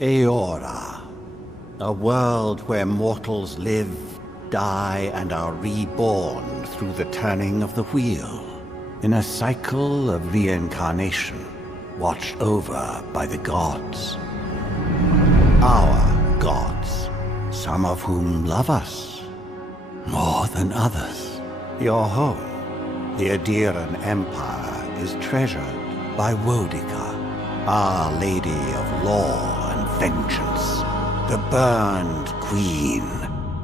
Ilora, a world where mortals live, die, and are reborn through the turning of the wheel, in a cycle of reincarnation, watched over by the gods. Our gods, some of whom love us more than others. Your home, the Adiran Empire, is treasured by Wodica, Our Lady of Law and Vengeance, the burned queen.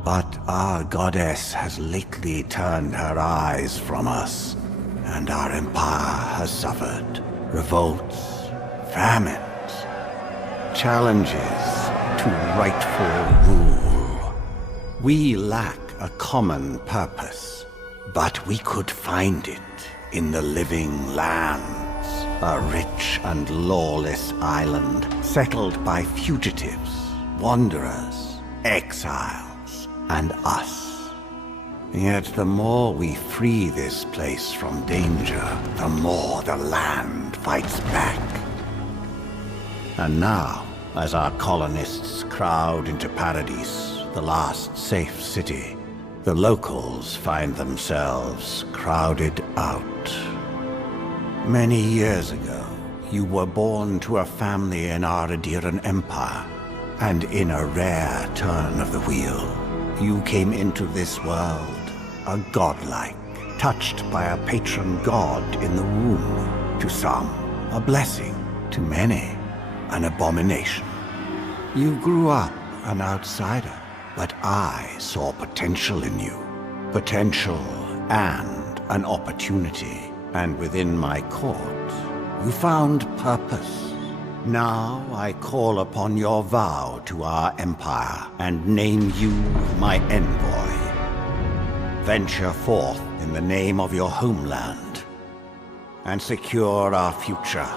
But our goddess has lately turned her eyes from us, and our empire has suffered revolts, famines, challenges to rightful rule. We lack a common purpose, but we could find it in the living lands, a rich and lawless island settled by fugitives, wanderers, exiles, and us. Yet the more we free this place from danger, the more the land fights back. And now, as our colonists crowd into Paradis, the last safe city, the locals find themselves crowded out. Many years ago, you were born to a family in our Adiran Empire, and in a rare turn of the wheel, you came into this world, a godlike, touched by a patron god in the womb. To some, a blessing. To many, an abomination. You grew up an outsider, but I saw potential in you. Potential and an opportunity. And within my court, you found purpose. Now I call upon your vow to our empire and name you my envoy. Venture forth in the name of your homeland and secure our future.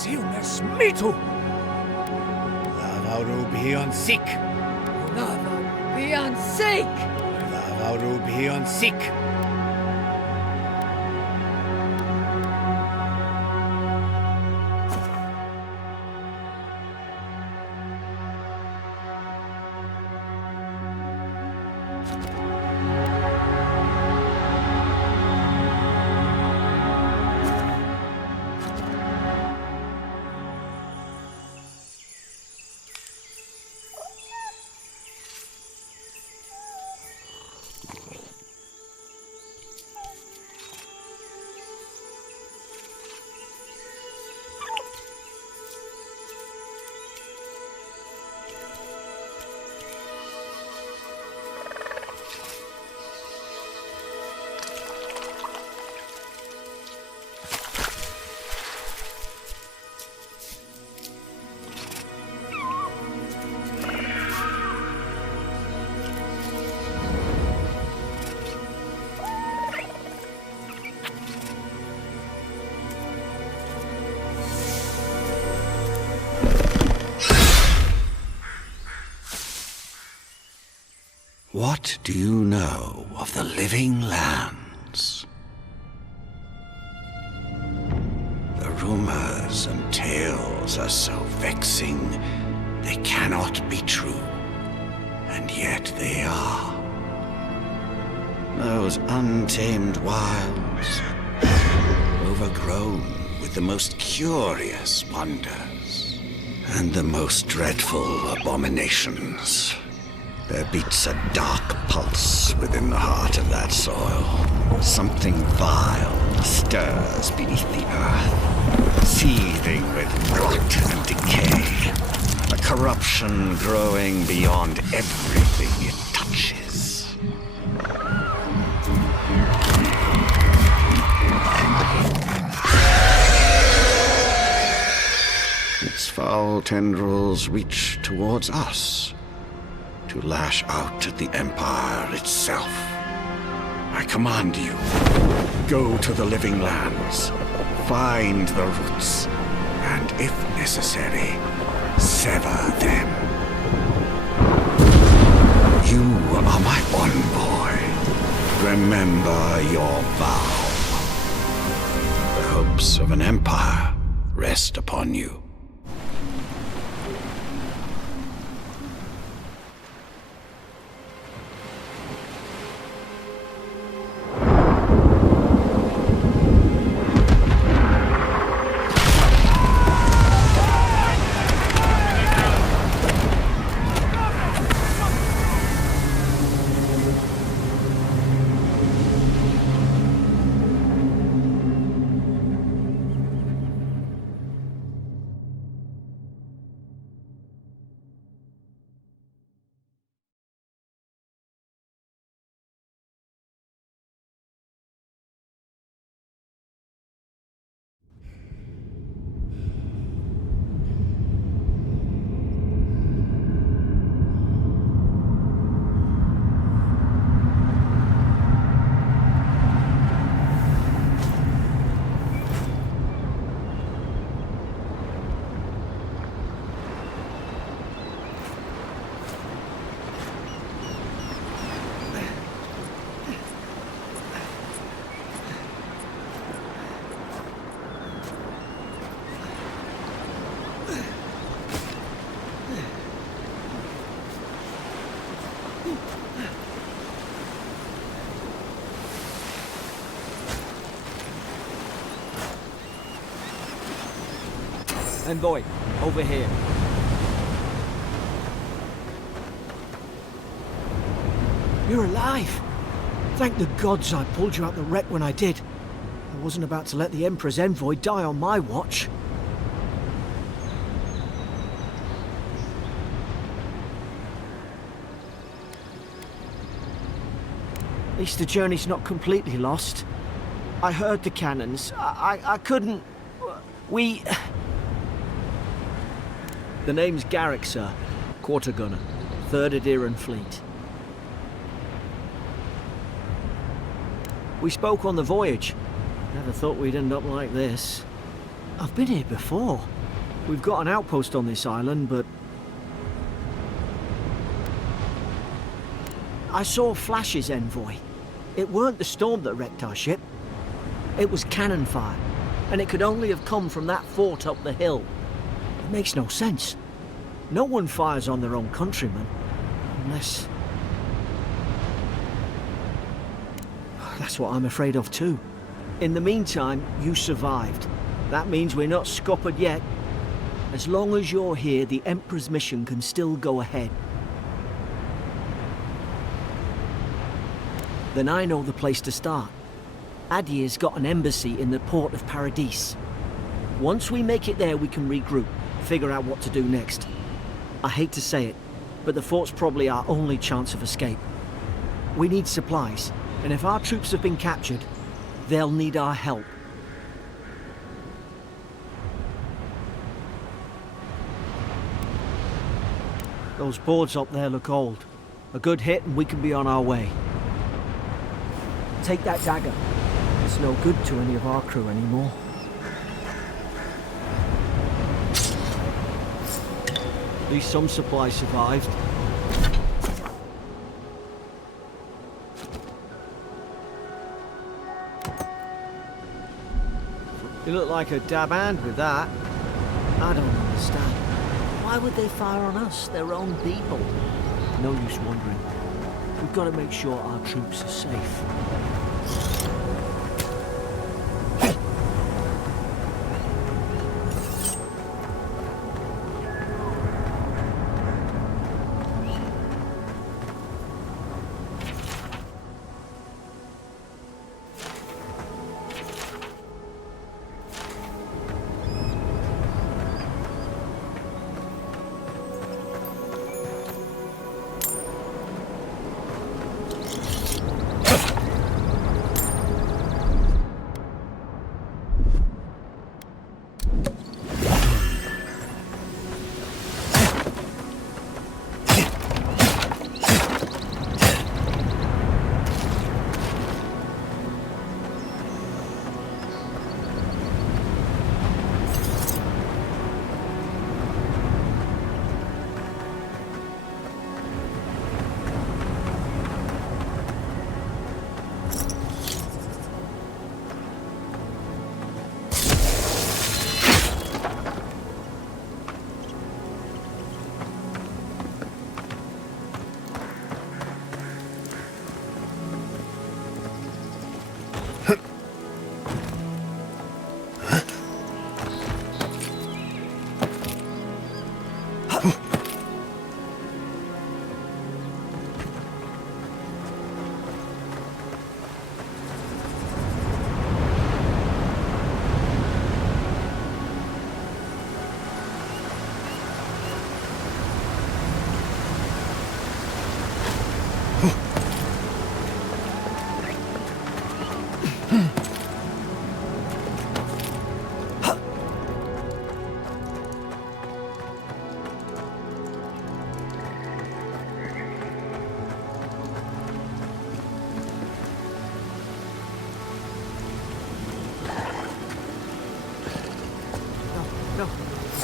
Silnes mitu! Avowed beyond sick. Lava, beyond sake! Avowed beyond sick. What do you know of the living lands? The rumors and tales are so vexing, they cannot be true, and yet they are. Those untamed wilds, overgrown with the most curious wonders, and the most dreadful abominations. There beats a dark pulse within the heart of that soil. Something vile stirs beneath the earth, seething with rot and decay. A corruption growing beyond everything it touches. Its foul tendrils reach towards us, to lash out at the Empire itself. I command you, go to the living lands, find the roots, and if necessary, sever them. You are my envoy. Remember your vow. The hopes of an empire rest upon you. Envoy, over here. You're alive! Thank the gods I pulled you out the wreck when I did. I wasn't about to let the Emperor's envoy die on my watch. At least the journey's not completely lost. I heard the cannons. I couldn't... We... The name's Garryck, sir. Quarter gunner. 3rd Adheran Fleet. We spoke on the voyage. Never thought we'd end up like this. I've been here before. We've got an outpost on this island, but... I saw flashes, Envoy. It weren't the storm that wrecked our ship. It was cannon fire, and it could only have come from that fort up the hill. It makes no sense. No one fires on their own countrymen, unless... That's what I'm afraid of too. In the meantime, you survived. That means we're not scuppered yet. As long as you're here, the Emperor's mission can still go ahead. Then I know the place to start. Adir's got an embassy in the port of Paradis. Once we make it there, we can regroup, figure out what to do next. I hate to say it, but the fort's probably our only chance of escape. We need supplies, and if our troops have been captured, they'll need our help. Those boards up there look old. A good hit and we can be on our way. Take that dagger. It's no good to any of our crew anymore. At least some supplies survived. You look like a dab hand with that. I don't understand. Why would they fire on us, their own people? No use wondering. We've got to make sure our troops are safe.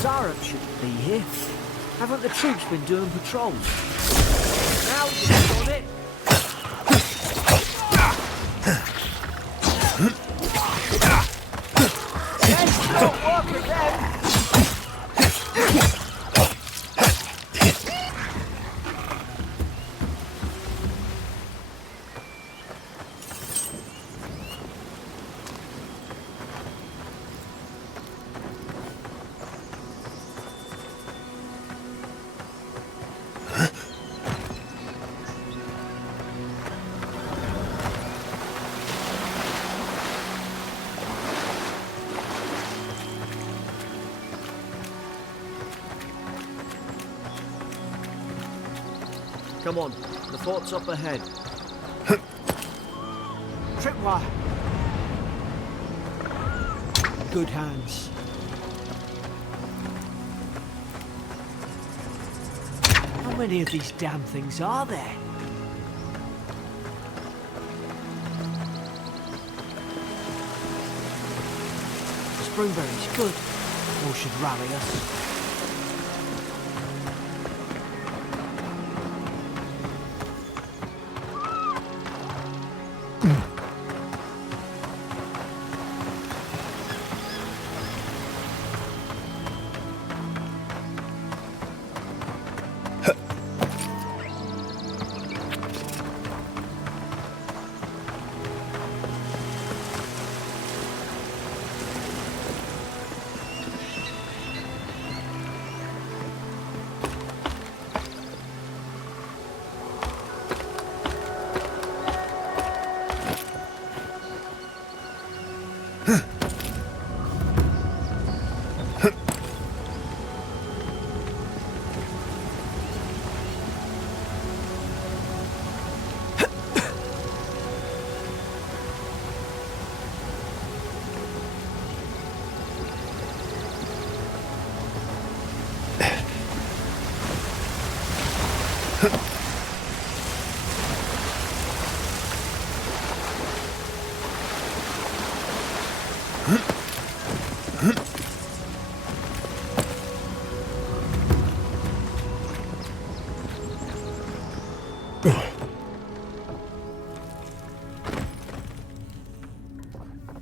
Xaurip shouldn't be here. Haven't the troops been doing patrols? Now you're on it! Yes, don't work again! Come on, the fort's up ahead. Tripwire! Good hands. How many of these damn things are there? There's Springberries, good. All should rally us.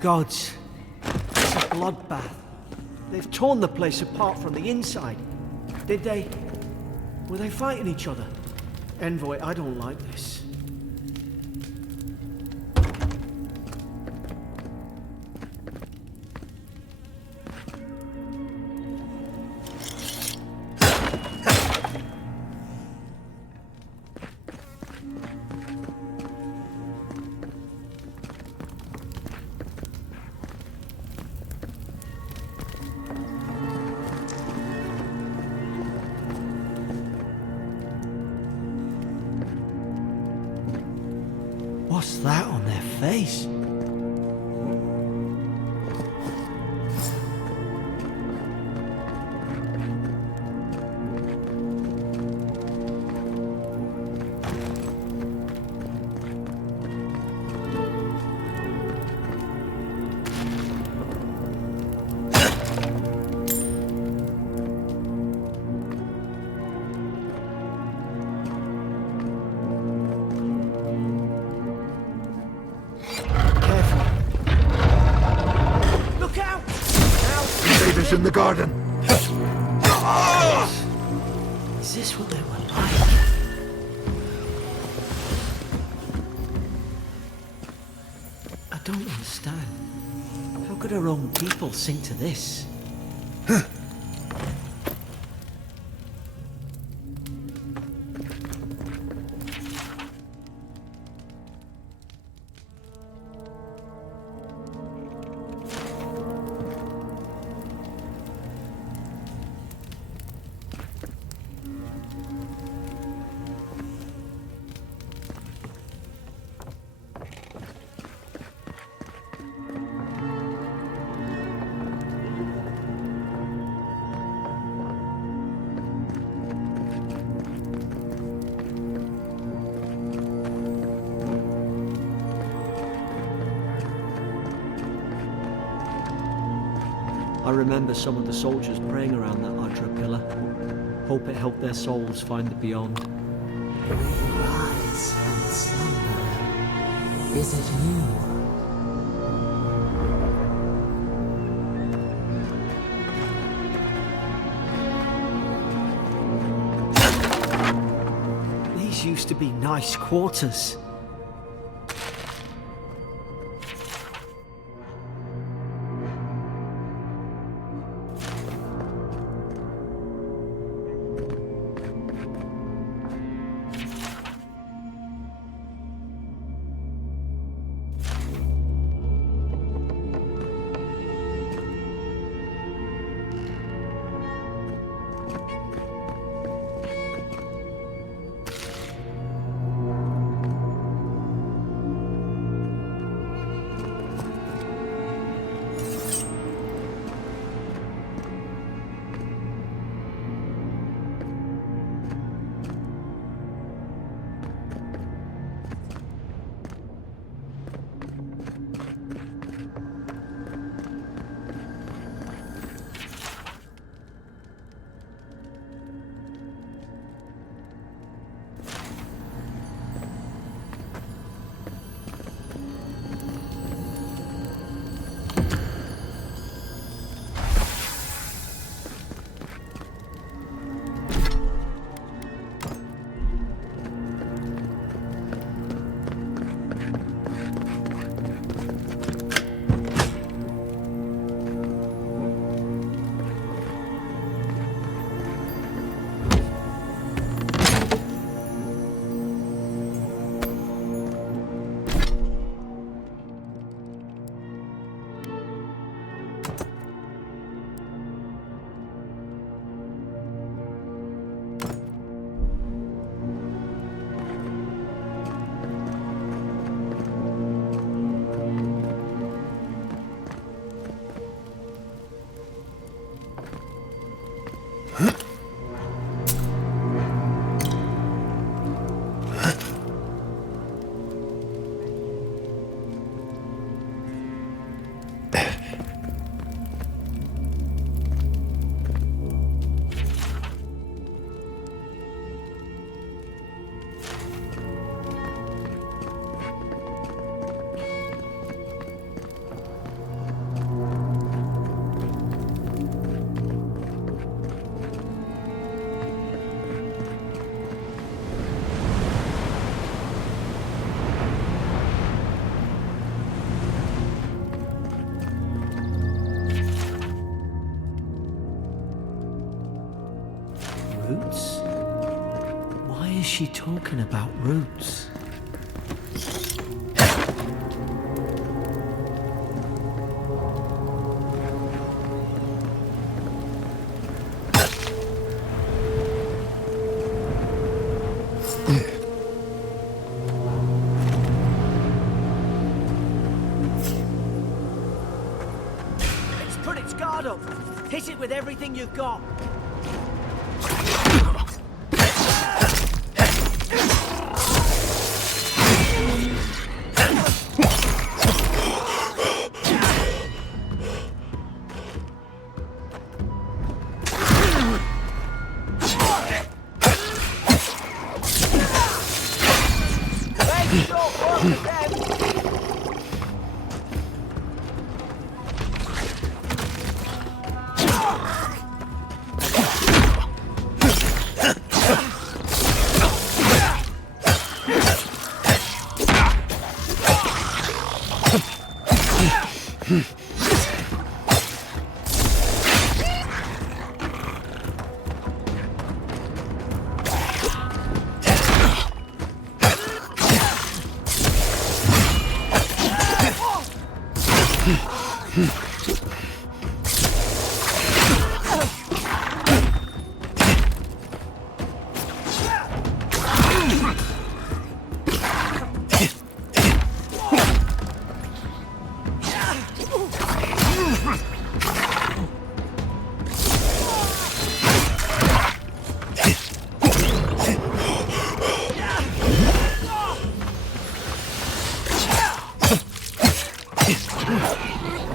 Gods, it's a bloodbath. They've torn the place apart from the inside. Did they? Were they fighting each other? Envoy, I don't like this. What's that on their face? In the garden. Is this what they were like? I don't understand. How could our own people sink to this? I remember some of the soldiers praying around that Adra pillar. Hope it helped their souls find the beyond. We rise from slumber. Is it you? These used to be nice quarters. she talking about roots? It's put its guard up. Hit it with everything you've got.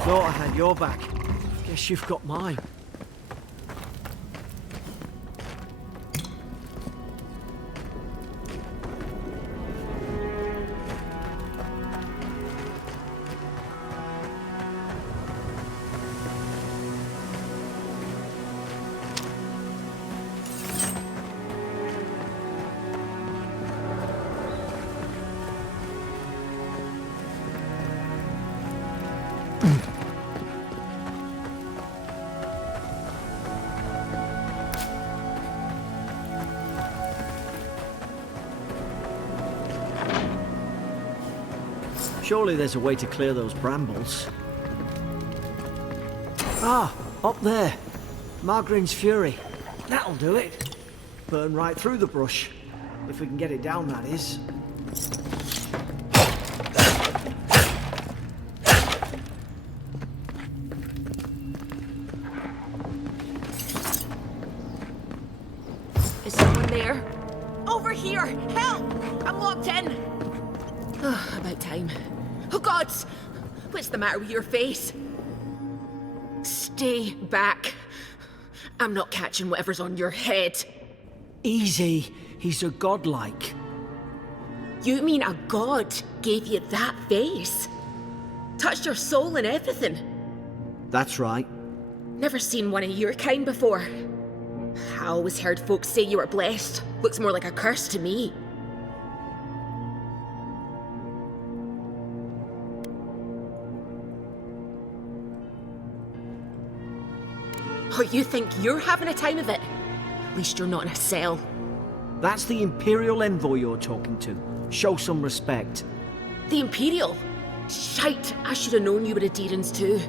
Thought I had your back. Guess you've got mine. Surely there's a way to clear those brambles. Ah, up there. Margarine's Fury. That'll do it. Burn right through the brush. If we can get it down, that is. Is someone there? Over here! Help! I'm locked in! Oh, about time. Oh, gods! What's the matter with your face? Stay back. I'm not catching whatever's on your head. Easy. He's a godlike. You mean a god gave you that face? Touched your soul and everything? That's right. Never seen one of your kind before. I always heard folks say you were blessed. Looks more like a curse to me. Oh, you think you're having a time of it? At least you're not in a cell. That's the Imperial envoy you're talking to. Show some respect. The Imperial? Shite, I should have known you were a Dehengens too.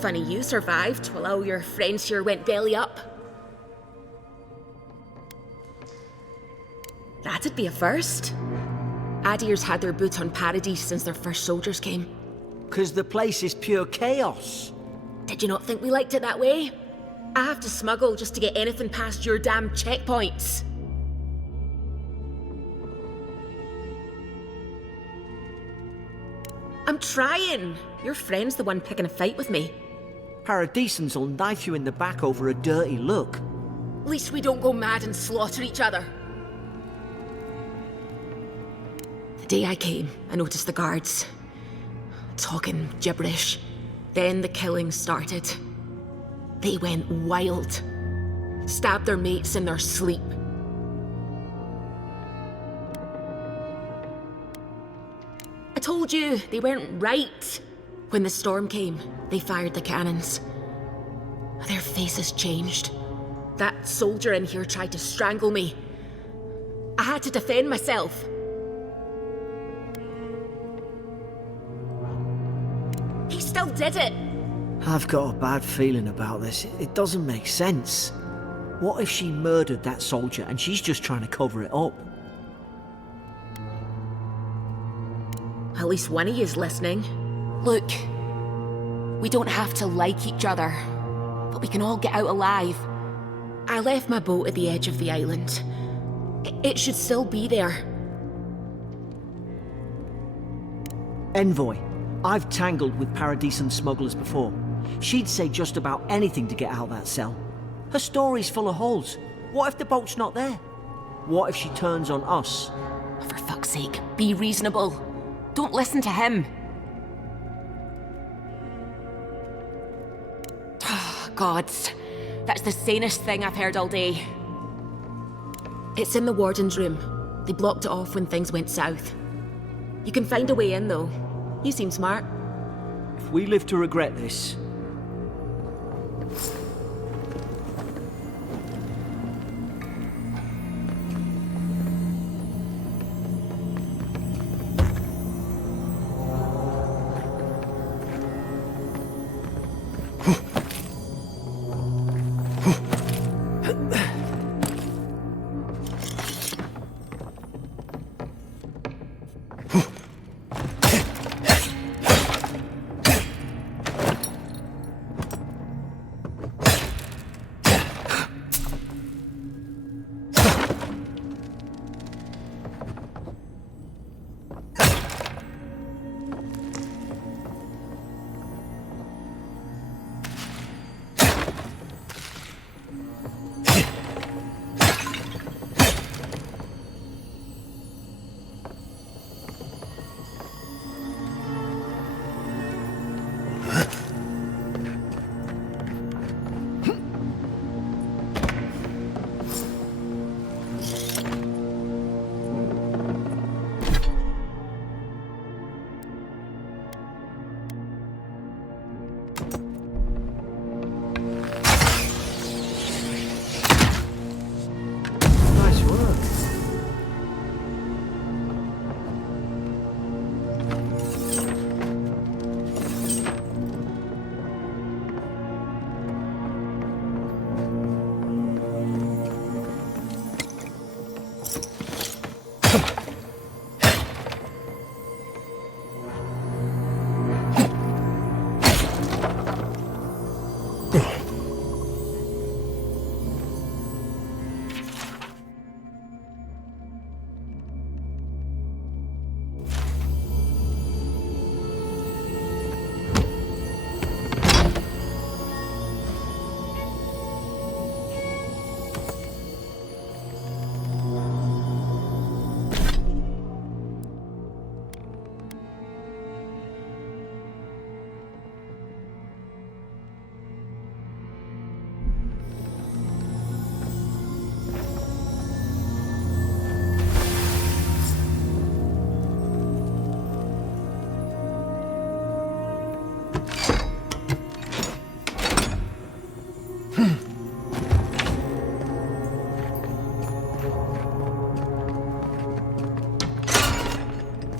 Funny you survived while all your friends here went belly up. That'd be a first. Adir's had their boot on Paradis since their first soldiers came. 'Cause the place is pure chaos. Did you not think we liked it that way? I have to smuggle just to get anything past your damn checkpoints. I'm trying. Your friend's the one picking a fight with me. Paradisans will knife you in the back over a dirty look. At least we don't go mad and slaughter each other. The day I came, I noticed the guards talking gibberish. Then the killing started. They went wild. Stabbed their mates in their sleep. I told you, they weren't right. When the storm came, they fired the cannons. Their faces changed. That soldier in here tried to strangle me. I had to defend myself. He still did it. I've got a bad feeling about this. It doesn't make sense. What if she murdered that soldier and she's just trying to cover it up? At least one of you is listening. Look, we don't have to like each other, but we can all get out alive. I left my boat at the edge of the island. It should still be there. Envoy, I've tangled with Paradis and smugglers before. She'd say just about anything to get out of that cell. Her story's full of holes. What if the boat's not there? What if she turns on us? For fuck's sake, be reasonable. Don't listen to him. Gods, that's the sanest thing I've heard all day. It's in the warden's room. They blocked it off when things went south. You can find a way in, though. You seem smart. If we live to regret this...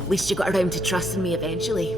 At least you got around to trusting me eventually.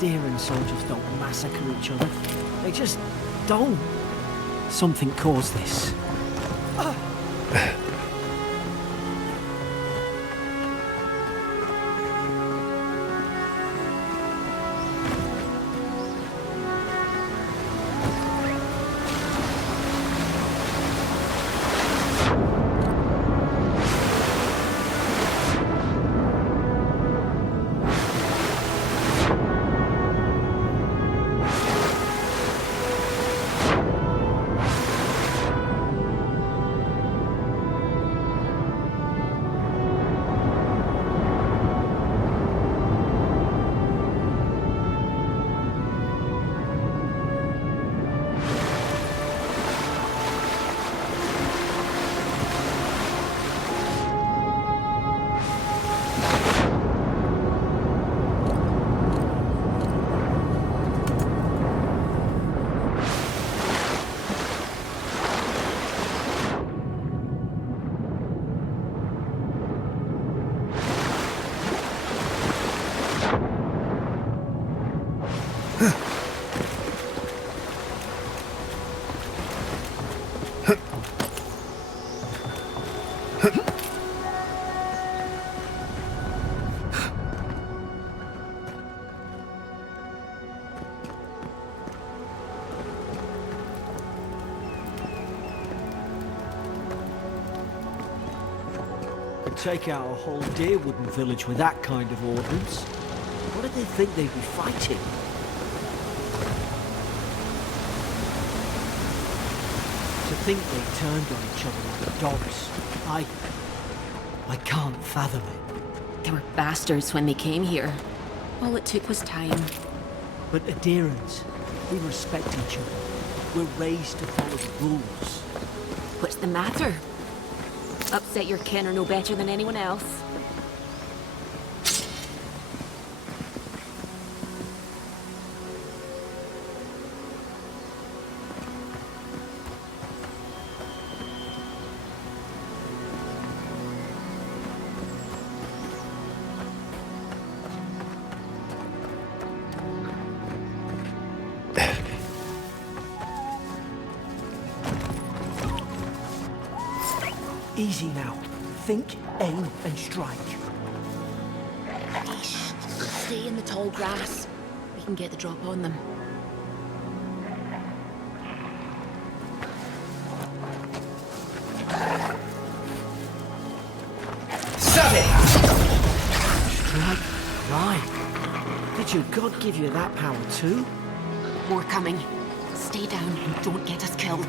Dehengen soldiers don't massacre each other. They just don't. Something caused this. Take out a whole deerwooden village with that kind of ordnance. What did they think they'd be fighting? To think they turned on each other like dogs. I can't fathom it. They were bastards when they came here. All it took was time. But Adherents, we respect each other. We're raised to follow the rules. What's the matter? Upset your kin are no better than anyone else. Easy now. Think, aim, and strike. Stay in the tall grass. We can get the drop on them. Strike, right. Did your god give you that power too? More coming. Stay down and don't get us killed.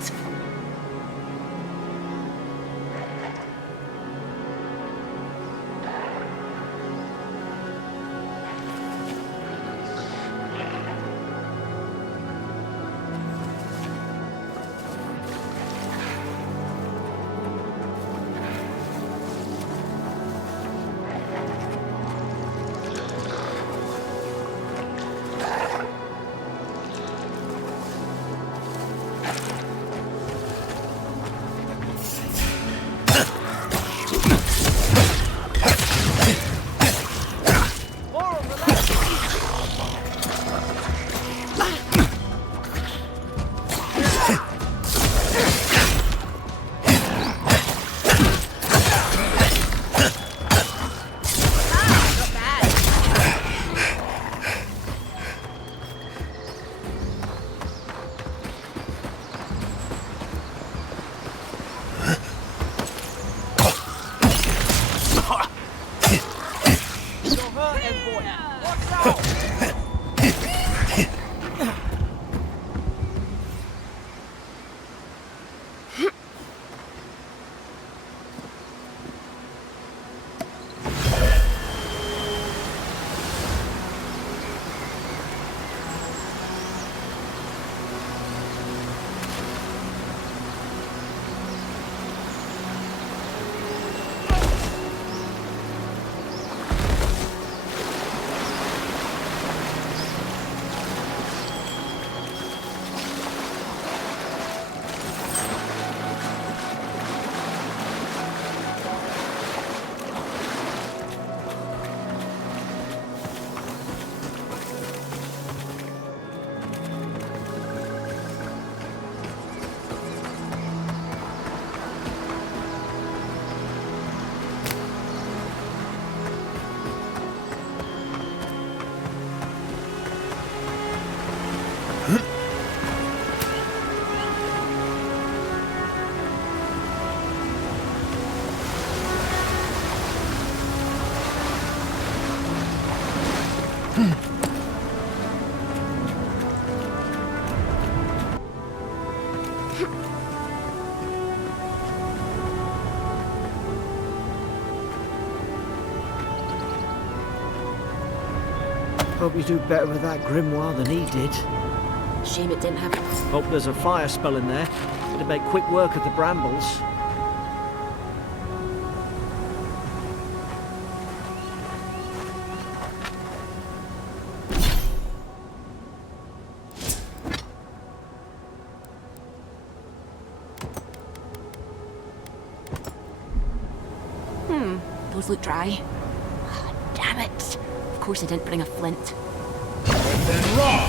Hope you do better with that grimoire than he did. Shame it didn't have... Hope there's a fire spell in there. It'd make quick work of the brambles. Those look dry. Ah, damn it. Of course I didn't bring a flint. Then raw!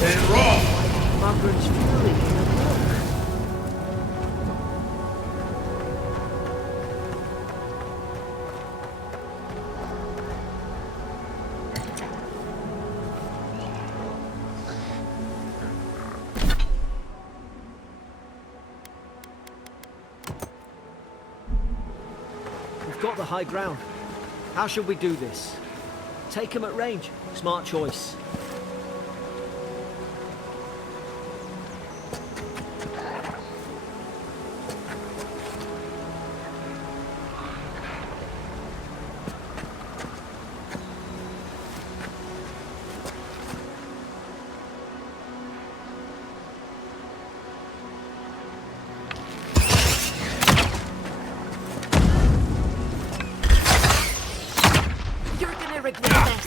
Then raw! Margaret's fury in the book. We've got the high ground. How should we do this? Take him at range. Smart choice. You're gonna regret this.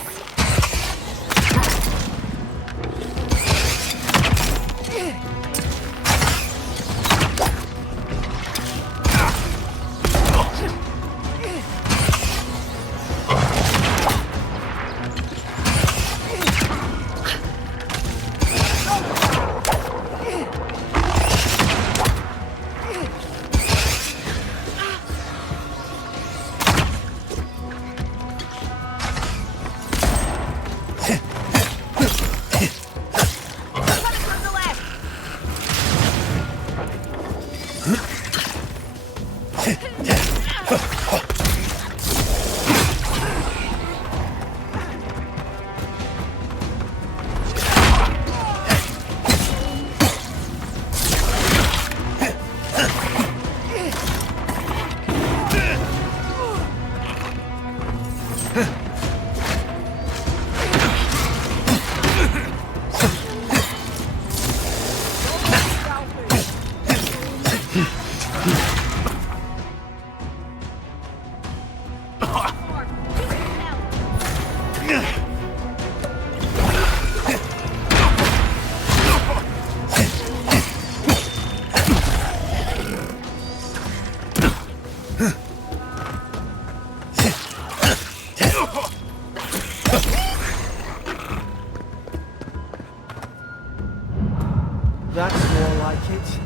That's more like it.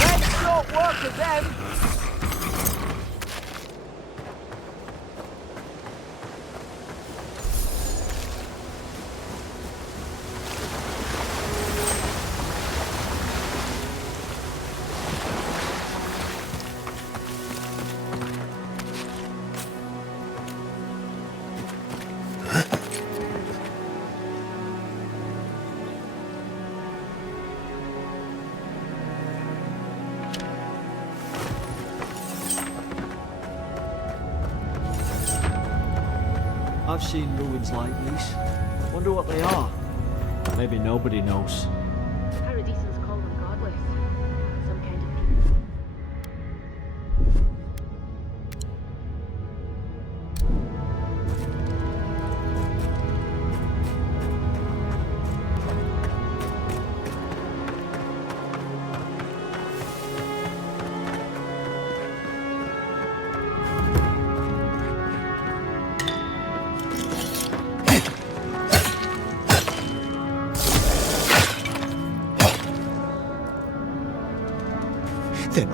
That's not work of them. I've seen ruins like these. Wonder what they are. Maybe nobody knows. Paradisans call them godless. Some kind of people. Then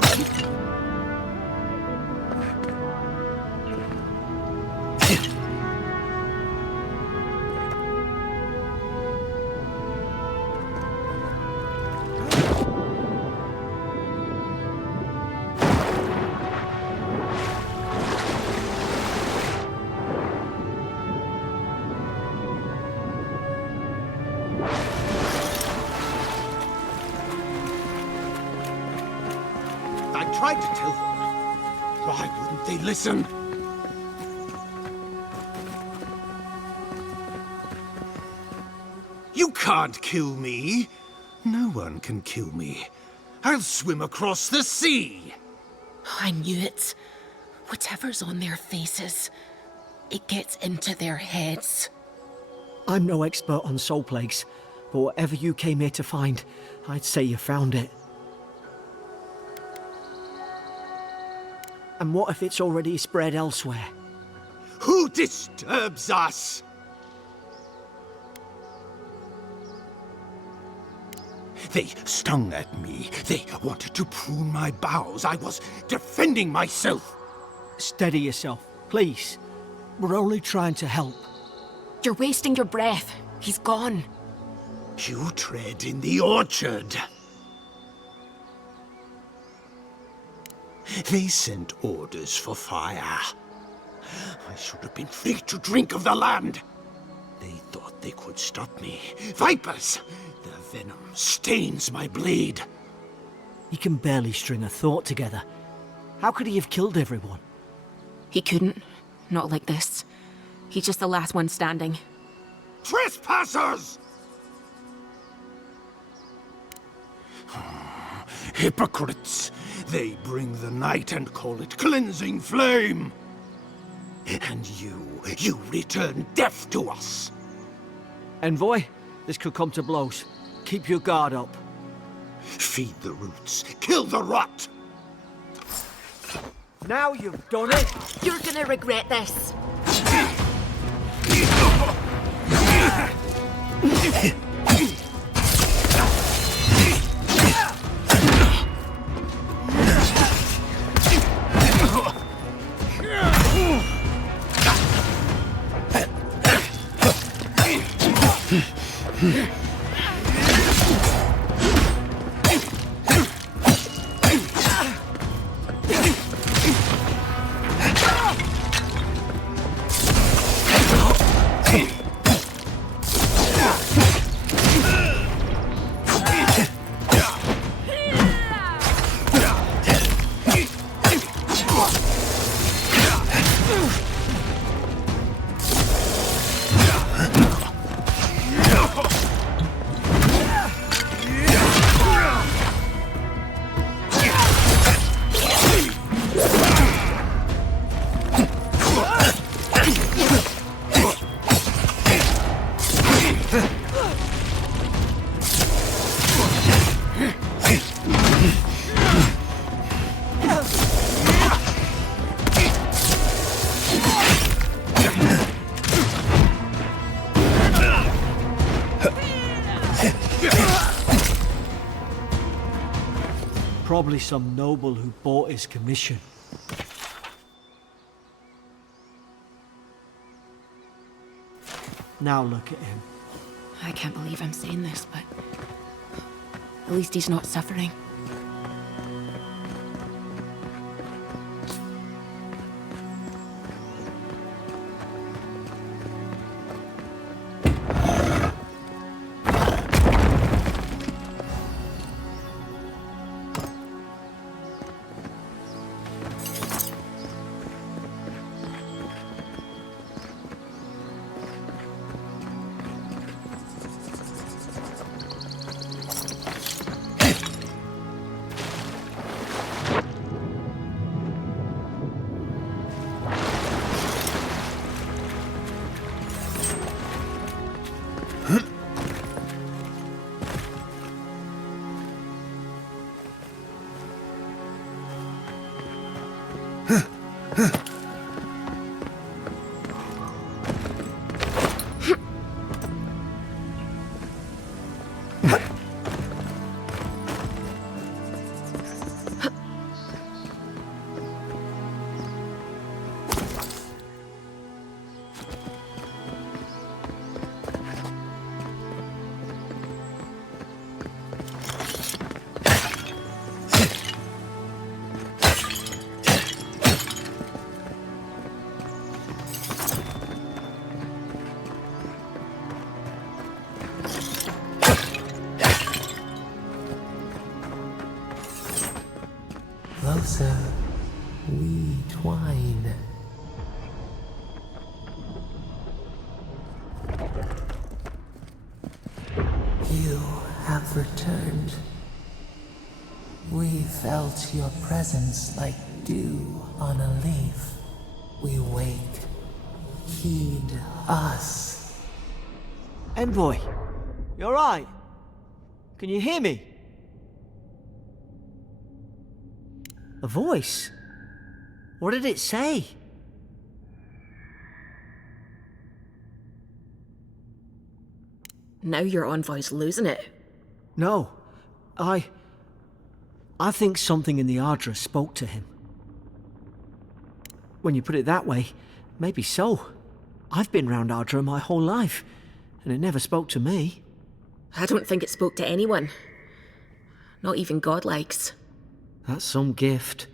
tried to tell them. Why wouldn't they listen? You can't kill me. No one can kill me. I'll swim across the sea. I knew it. Whatever's on their faces, it gets into their heads. I'm no expert on soul plagues, but whatever you came here to find, I'd say you found it. And what if it's already spread elsewhere? Who disturbs us? They stung at me. They wanted to prune my bowels. I was defending myself. Steady yourself, please. We're only trying to help. You're wasting your breath. He's gone. You tread in the orchard. They sent orders for fire. I should have been free to drink of the land. They thought they could stop me. Vipers! The venom stains my blade. He can barely string a thought together. How could he have killed everyone? He couldn't. Not like this. He's just the last one standing. Trespassers! Hypocrites! They bring the night and call it cleansing flame. And you return death to us. Envoy, this could come to blows. Keep your guard up. Feed the roots, kill the rot. Now you've done it! You're gonna regret this. Probably some noble who bought his commission. Now look at him. I can't believe I'm saying this, but at least he's not suffering. closer we twine. You have returned. We felt your presence like dew on a leaf. We wake. Heed us. Envoy, you alright? Can you hear me? A voice? What did it say? Now your envoy's losing it. No, I think something in the Ardra spoke to him. When you put it that way, maybe so. I've been round Ardra my whole life, and it never spoke to me. I don't think it spoke to anyone. Not even godlikes. That's some gift.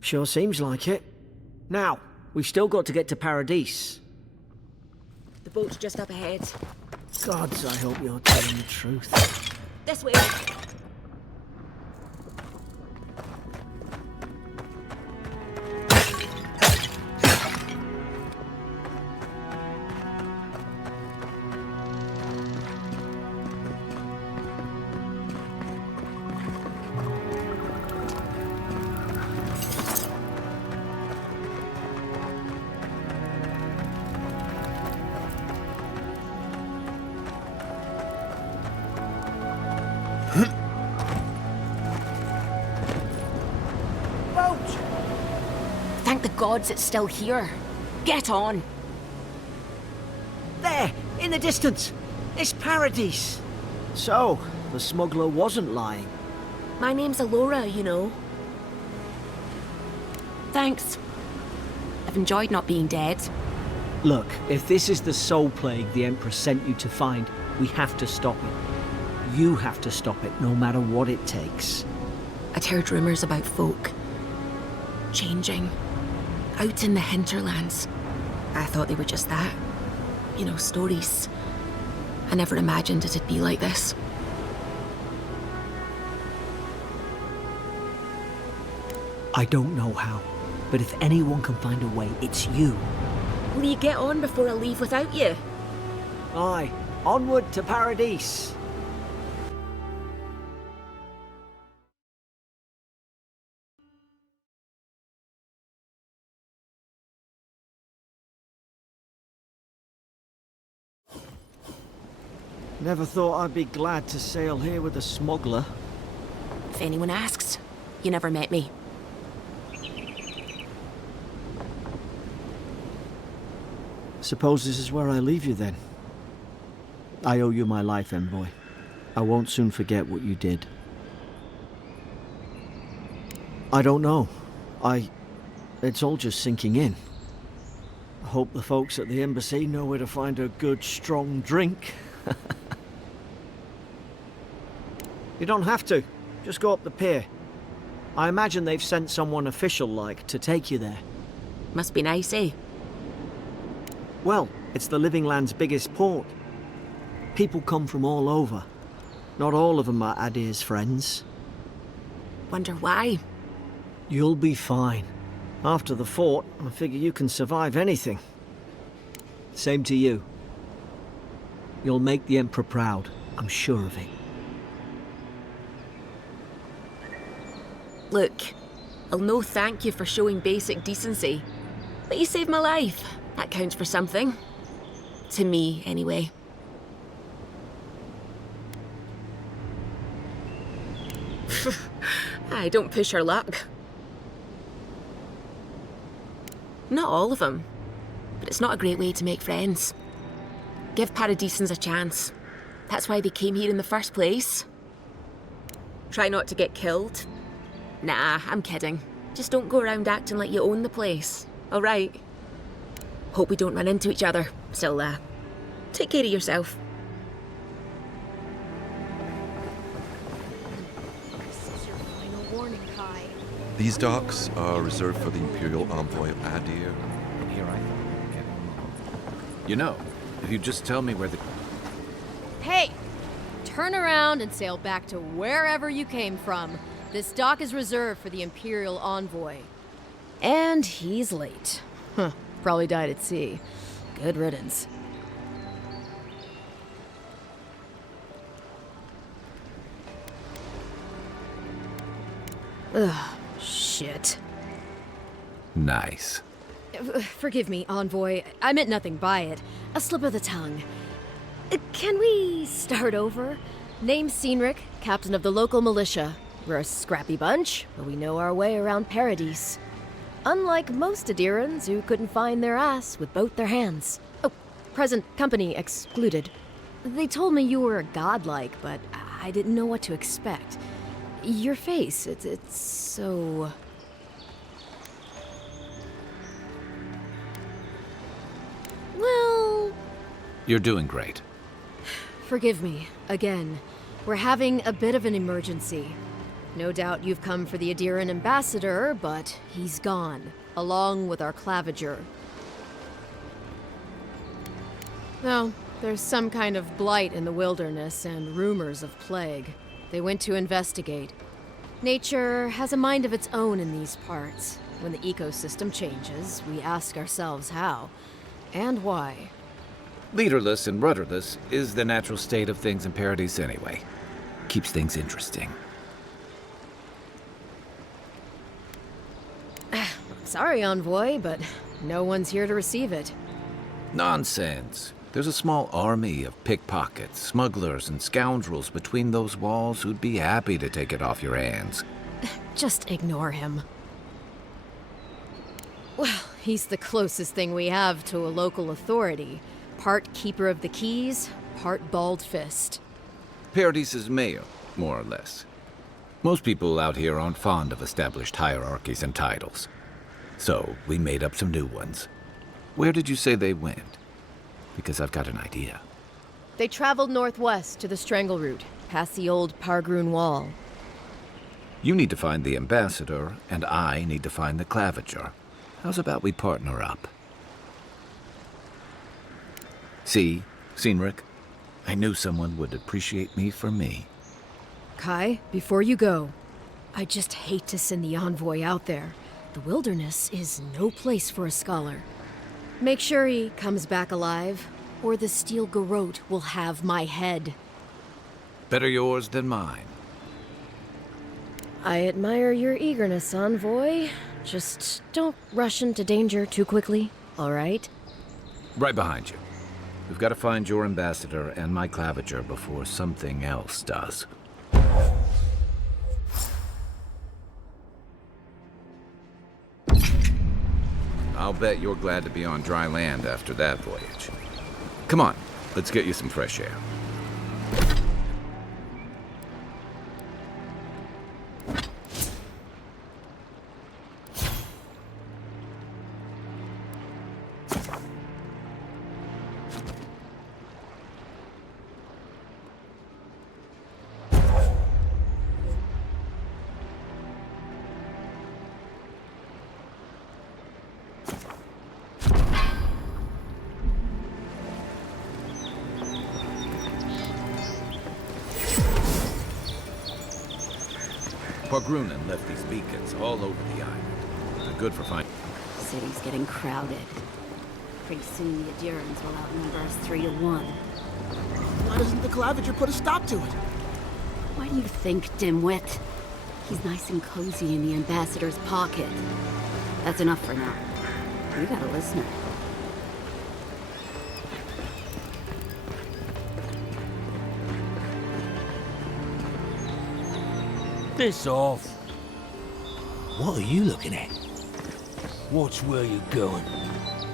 Sure seems like it. Now, we've still got to get to Paradis. The boat's just up ahead. Gods, I hope you're telling the truth. This way. Thank the gods it's still here. Get on. There, in the distance. It's Paradis. So, the smuggler wasn't lying. My name's Ilora, you know. Thanks. I've enjoyed not being dead. Look, if this is the soul plague the Empress sent you to find, we have to stop it. You have to stop it, no matter what it takes. I'd heard rumors about folk changing out in the hinterlands. I thought they were just that. You know, stories. I never imagined it'd be like this. I don't know how, but if anyone can find a way, it's you. Will you get on before I leave without you? Aye, onward to Paradis. Never thought I'd be glad to sail here with a smuggler. If anyone asks, you never met me. Suppose this is where I leave you then. I owe you my life, Envoy. I won't soon forget what you did. I don't know. It's all just sinking in. I hope the folks at the embassy know where to find a good, strong drink. You don't have to. Just go up the pier. I imagine they've sent someone official-like to take you there. Must be nice, eh? Well, it's the Living Land's biggest port. People come from all over. Not all of them are Adir's friends. Wonder why? You'll be fine. After the fort, I figure you can survive anything. Same to you. You'll make the Emperor proud, I'm sure of it. Look, I'll no thank you for showing basic decency. But you saved my life. That counts for something. To me, anyway. I don't push her luck. Not all of them. But it's not a great way to make friends. Give Paradisans a chance. That's why they came here in the first place. Try not to get killed. Nah, I'm kidding. Just don't go around acting like you own the place. Alright? Hope we don't run into each other. Still, take care of yourself. This is your final warning, Kai. These docks are reserved for the Imperial Envoy of Adir. Here I thought. Okay. You know, if you just tell me where the... Hey! turn around and sail back to wherever you came from. This dock is reserved for the Imperial Envoy. And he's late. Huh, probably died at sea. Good riddance. Ugh, shit. Nice. Forgive me, Envoy. I meant nothing by it. A slip of the tongue. Can we start over? Name's Cynric, captain of the local militia. We're a scrappy bunch, but we know our way around Paradis. Unlike most Adirans who couldn't find their ass with both their hands. Oh, present company excluded. They told me you were godlike, but I didn't know what to expect. Your face, it's so... Well... You're doing great. Forgive me, again. We're having a bit of an emergency. No doubt you've come for the Adiran ambassador, but he's gone, along with our claviger. No, there's some kind of blight in the wilderness and rumors of plague. They went to investigate. Nature has a mind of its own in these parts. When the ecosystem changes, we ask ourselves how and why. Leaderless and rudderless is the natural state of things in Paradis anyway. Keeps things interesting. Sorry, Envoy, but no one's here to receive it. Nonsense. There's a small army of pickpockets, smugglers, and scoundrels between those walls who'd be happy to take it off your hands. Just ignore him. Well, he's the closest thing we have to a local authority. Part keeper of the keys, part bald fist. Paradis' mayor, more or less. Most people out here aren't fond of established hierarchies and titles. So, we made up some new ones. Where did you say they went? Because I've got an idea. They traveled northwest to the Strangle Route, past the old Pargroon Wall. You need to find the ambassador, and I need to find the claviger. How's about we partner up? See, Cynric, I knew someone would appreciate me for me. Kai, before you go, I just hate to send the Envoy out there. The wilderness is no place for a scholar. Make sure he comes back alive, or the steel garrote will have my head. Better yours than mine. I admire your eagerness, Envoy. Just don't rush into danger too quickly, all right? Right behind you. We've got to find your ambassador and my claviger before something else does. I'll bet you're glad to be on dry land after that voyage. Come on, let's get you some fresh air. Pargrunen left these beacons all over the island. They're good for finding... City's getting crowded. Pretty soon the Adirans will outnumber us 3-1. Why doesn't the claviger put a stop to it? Why do you think, dimwit? He's nice and cozy in the ambassador's pocket. That's enough for now. We got a listener. Piss off. What are you looking at? Watch where you're going.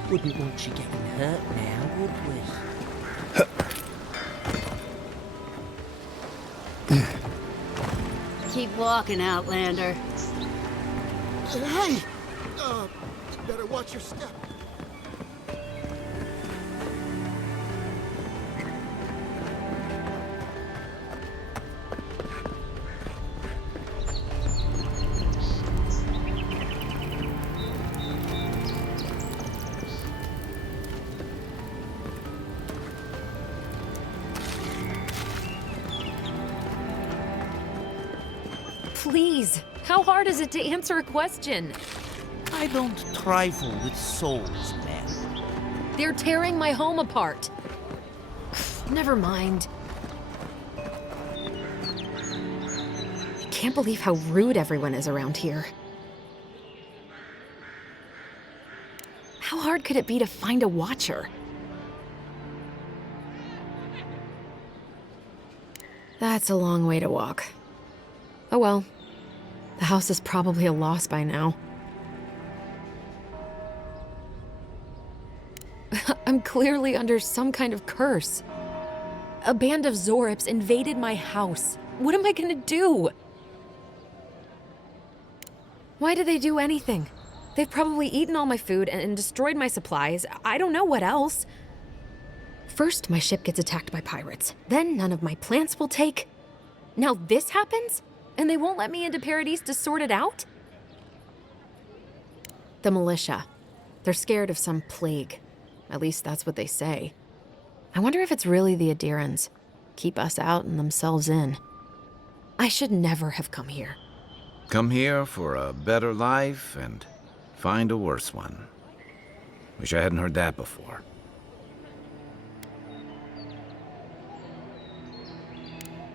Wouldn't want you getting hurt now, would we? Keep walking, Outlander. Hey! Better watch your step. Please, how hard is it to answer a question? I don't trifle with souls, man. They're tearing my home apart. Never mind. I can't believe how rude everyone is around here. How hard could it be to find a watcher? That's a long way to walk. Oh well. The house is probably a loss by now. I'm clearly under some kind of curse. A band of Xaurips invaded my house. What am I gonna do? Why did they do anything? They've probably eaten all my food and destroyed my supplies. I don't know what else. First, my ship gets attacked by pirates. Then none of my plants will take. Now this happens? And they won't let me into Paradis to sort it out? The Militia. They're scared of some plague. At least that's what they say. I wonder if it's really the Adirans. Keep us out and themselves in. I should never have come here. Come here for a better life and find a worse one. Wish I hadn't heard that before.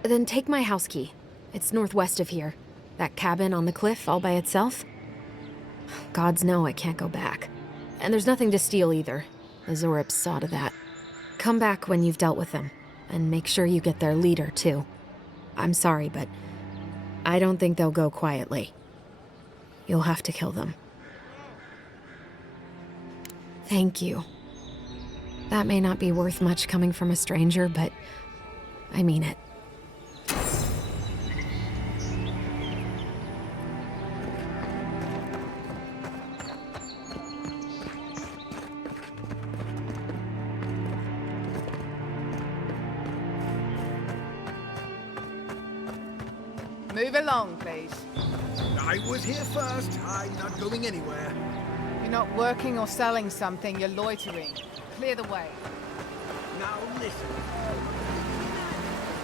Then take my house key. It's northwest of here. That cabin on the cliff all by itself. Gods know I can't go back. And there's nothing to steal either. The Xaurips saw to that. Come back when you've dealt with them. And make sure you get their leader, too. I'm sorry, but I don't think they'll go quietly. You'll have to kill them. Thank you. That may not be worth much coming from a stranger, but I mean it. Move along, please. I was here first. I'm not going anywhere. You're not working or selling something, you're loitering. Clear the way. Now listen.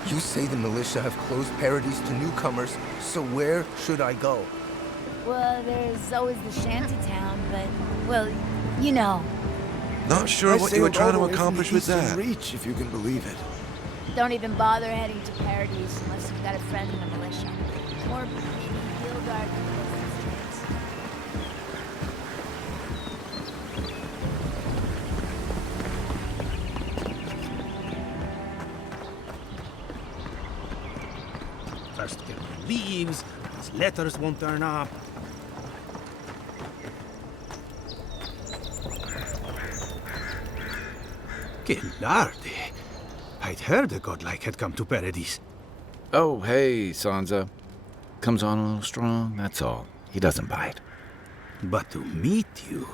You say the militia have closed Paradis to newcomers, so where should I go? Well, there's always the shantytown, but, well, you know. Not sure what you were trying to accomplish with that. Reach, if you can believe it. Don't even bother heading to Paradis unless you've got a friend in the militia. Or maybe Gilgard. First get the leaves, his letters won't turn up. Gillardi. I'd heard a godlike had come to Paradis. Oh, hey, Sanza. Comes on a little strong, that's all. He doesn't bite. But to meet you,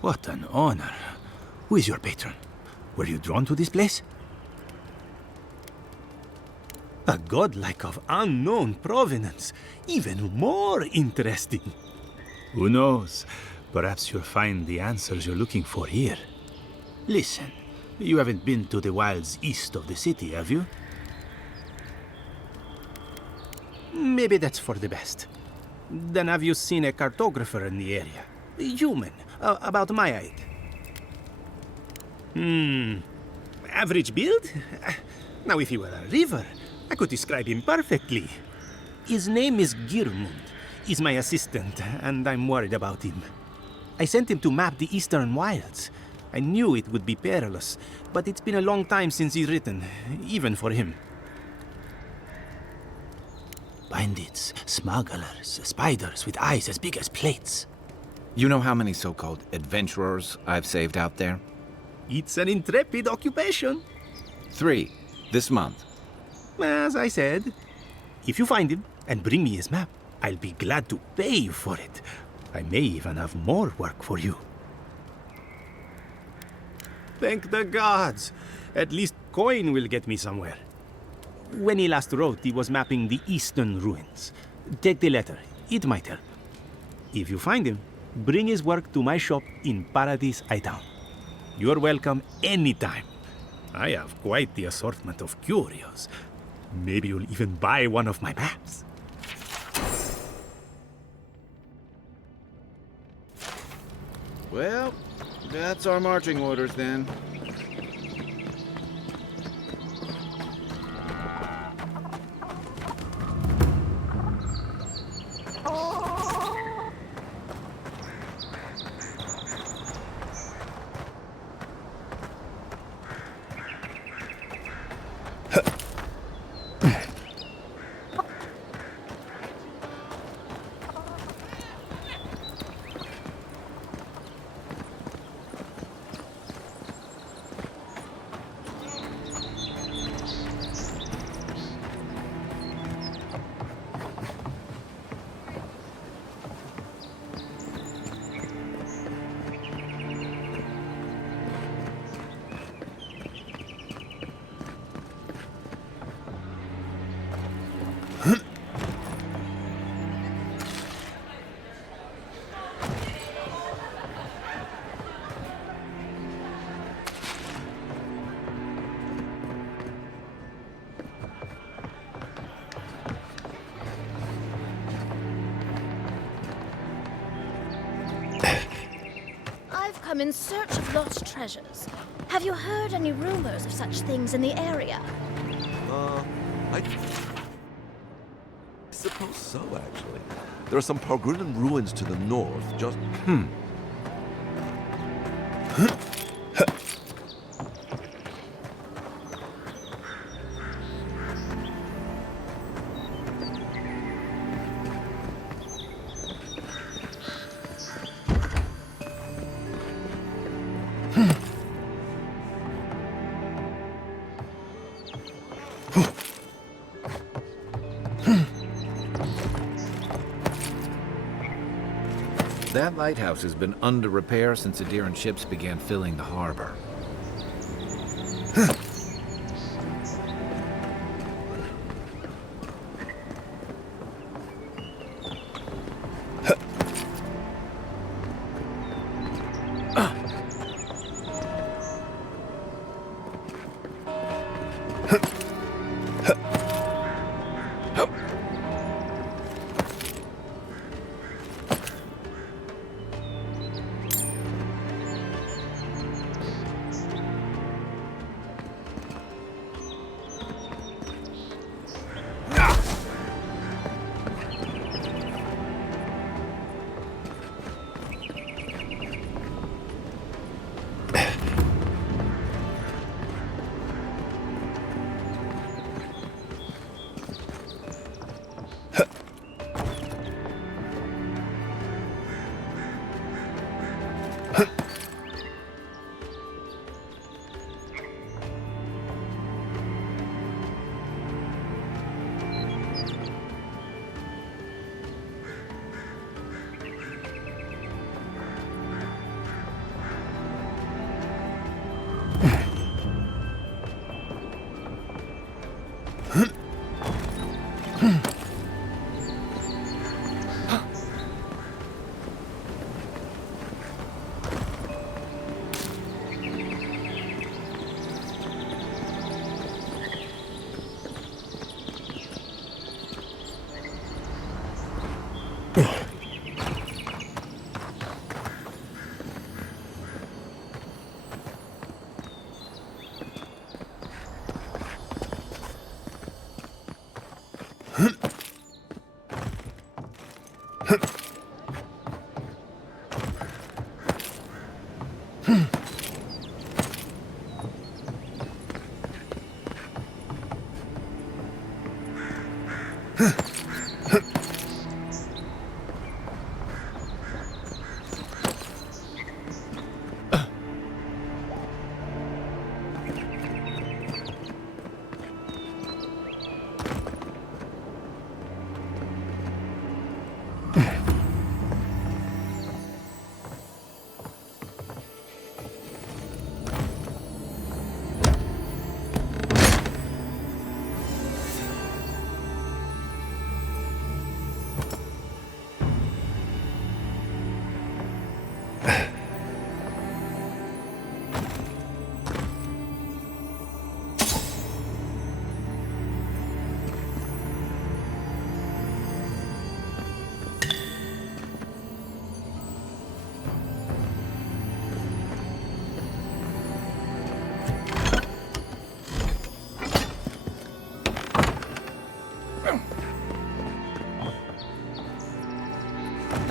what an honor. Who is your patron? Were you drawn to this place? A godlike of unknown provenance, even more interesting. Who knows? Perhaps you'll find the answers you're looking for here. Listen, you haven't been to the wilds east of the city, have you? Maybe that's for the best. Then have you seen a cartographer in the area? A human, about my height. Average build? Now if he were a river, I could describe him perfectly. His name is Girmund. He's my assistant, and I'm worried about him. I sent him to map the eastern wilds. I knew it would be perilous, but it's been a long time since he's written, even for him. Bandits, smugglers, spiders with eyes as big as plates. You know how many so-called adventurers I've saved out there? It's an intrepid occupation. 3, this month. As I said, if you find him and bring me his map, I'll be glad to pay you for it. I may even have more work for you. Thank the gods. At least coin will get me somewhere. When he last wrote, he was mapping the eastern ruins. Take the letter. It might help. If you find him, bring his work to my shop in Paradis Town. You're welcome anytime. I have quite the assortment of curios. Maybe you'll even buy one of my maps. Well, that's our marching orders then. Come in search of lost treasures. Have you heard any rumors of such things in the area? I suppose so, actually. There are some Pargrunan ruins to the north, just... That lighthouse has been under repair since Adiran ships began filling the harbor.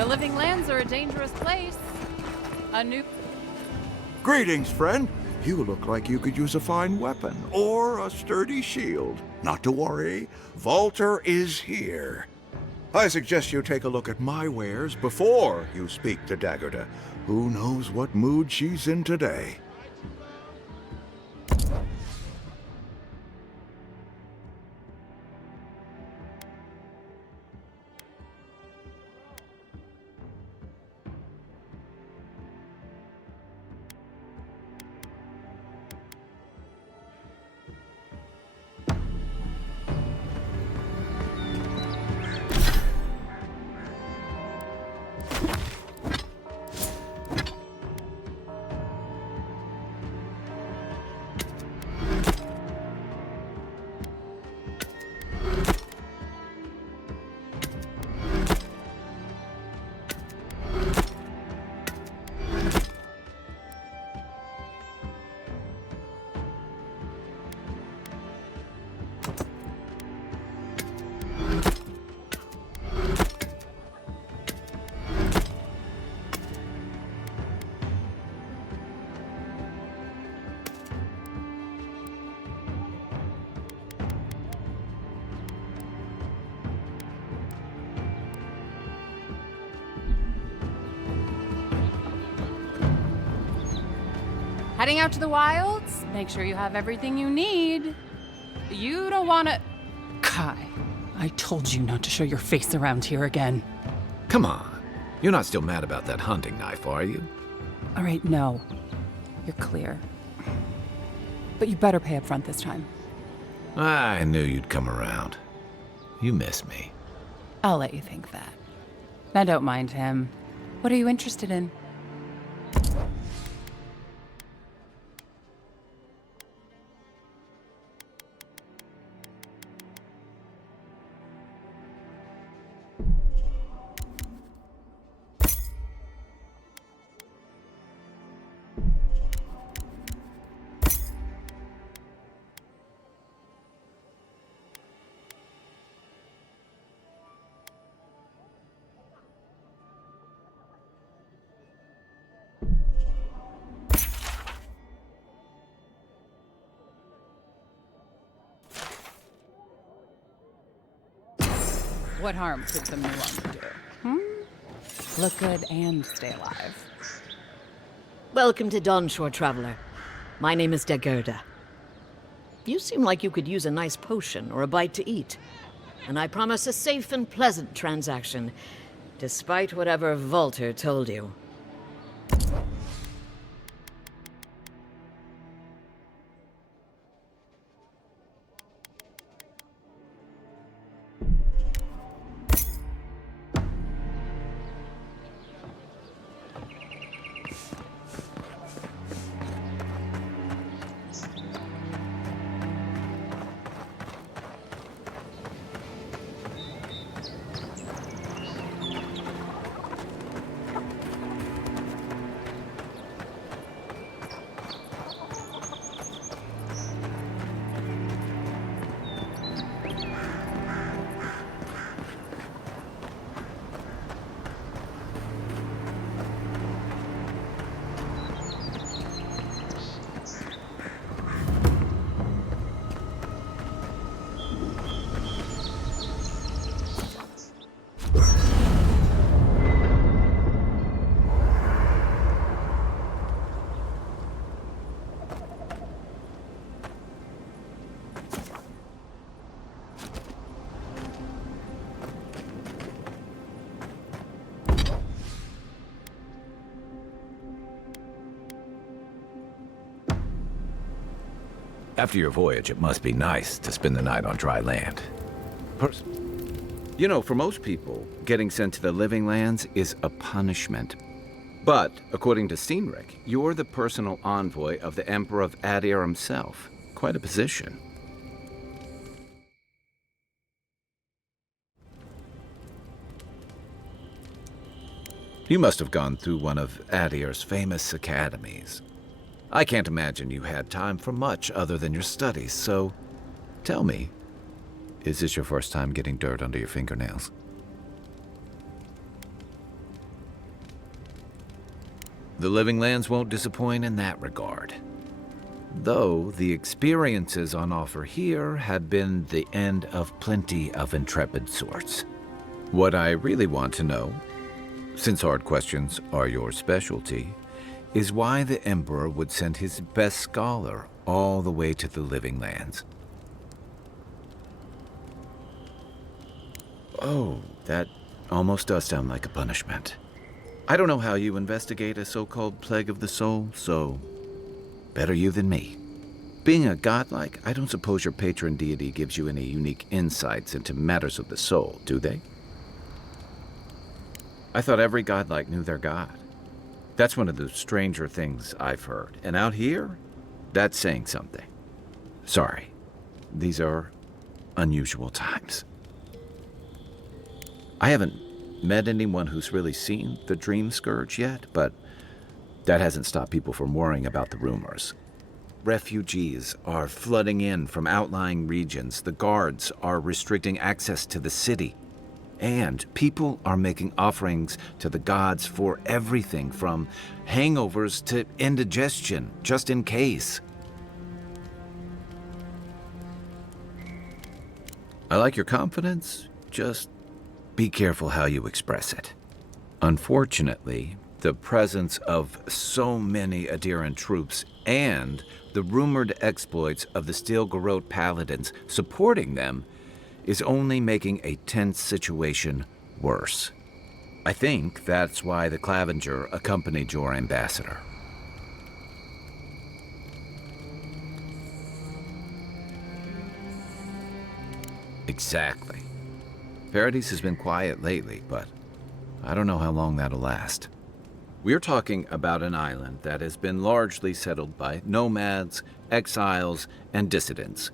The Living Lands are a dangerous place. A new... Greetings, friend. You look like you could use a fine weapon or a sturdy shield. Not to worry, Volter is here. I suggest you take a look at my wares before you speak to Daggerda. Who knows what mood she's in today? Heading out to the wilds? Make sure you have everything you need. You don't want to... Kai, I told you not to show your face around here again. Come on. You're not still mad about that hunting knife, are you? All right, no. You're clear. But you better pay up front this time. I knew you'd come around. You miss me. I'll let you think that. Now don't mind him. What are you interested in? What harm could some new one do? Look good and stay alive. Welcome to Dawnshore, traveler. My name is Daggerda. You seem like you could use a nice potion or a bite to eat. And I promise a safe and pleasant transaction, despite whatever Volter told you. After your voyage, it must be nice to spend the night on dry land. You know, for most people, getting sent to the Living Lands is a punishment. But, according to Cynric, you're the personal envoy of the Emperor of Adir himself. Quite a position. You must have gone through one of Adir's famous academies. I can't imagine you had time for much other than your studies, so tell me, is this your first time getting dirt under your fingernails? The Living Lands won't disappoint in that regard. Though the experiences on offer here had been the end of plenty of intrepid sorts. What I really want to know, since hard questions are your specialty, is why the Emperor would send his best scholar all the way to the Living Lands. Oh, that almost does sound like a punishment. I don't know how you investigate a so-called plague of the soul, so better you than me. Being a godlike, I don't suppose your patron deity gives you any unique insights into matters of the soul, do they? I thought every godlike knew their god. That's one of the stranger things I've heard. And out here, that's saying something. Sorry, these are unusual times. I haven't met anyone who's really seen the Dream Scourge yet, but that hasn't stopped people from worrying about the rumors. Refugees are flooding in from outlying regions. The guards are restricting access to the city. And people are making offerings to the gods for everything from hangovers to indigestion, just in case. I like your confidence, just be careful how you express it. Unfortunately, the presence of so many Adiran troops and the rumored exploits of the Steel Garrote paladins supporting them is only making a tense situation worse. I think that's why the Clavenger accompanied your ambassador. Exactly. Paradis has been quiet lately, but I don't know how long that'll last. We're talking about an island that has been largely settled by nomads, exiles, and dissidents.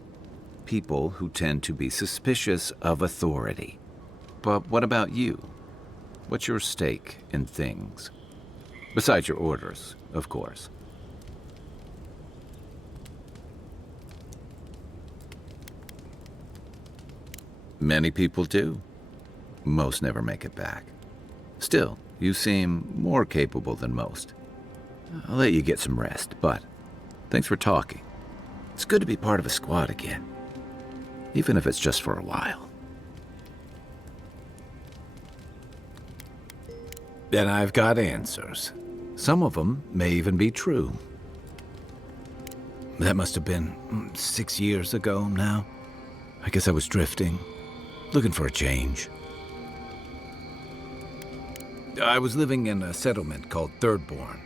People who tend to be suspicious of authority. But what about you? What's your stake in things? Besides your orders, of course. Many people do. Most never make it back. Still, you seem more capable than most. I'll let you get some rest, but thanks for talking. It's good to be part of a squad again, even if it's just for a while. And I've got answers. Some of them may even be true. That must have been 6 years ago now. I guess I was drifting, looking for a change. I was living in a settlement called Thirdborn.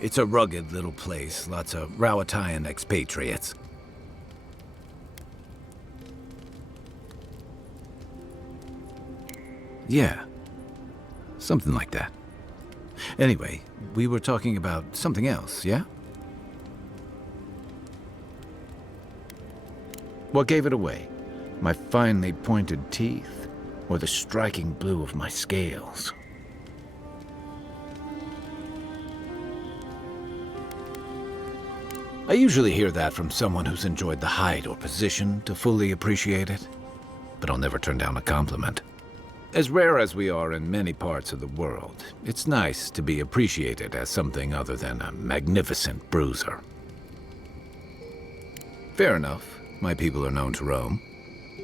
It's a rugged little place, lots of Rawatayan expatriates. Yeah, something like that. Anyway, we were talking about something else, yeah? What gave it away? My finely pointed teeth, or the striking blue of my scales? I usually hear that from someone who's enjoyed the height or position to fully appreciate it, but I'll never turn down a compliment. As rare as we are in many parts of the world, it's nice to be appreciated as something other than a magnificent bruiser. Fair enough, my people are known to roam.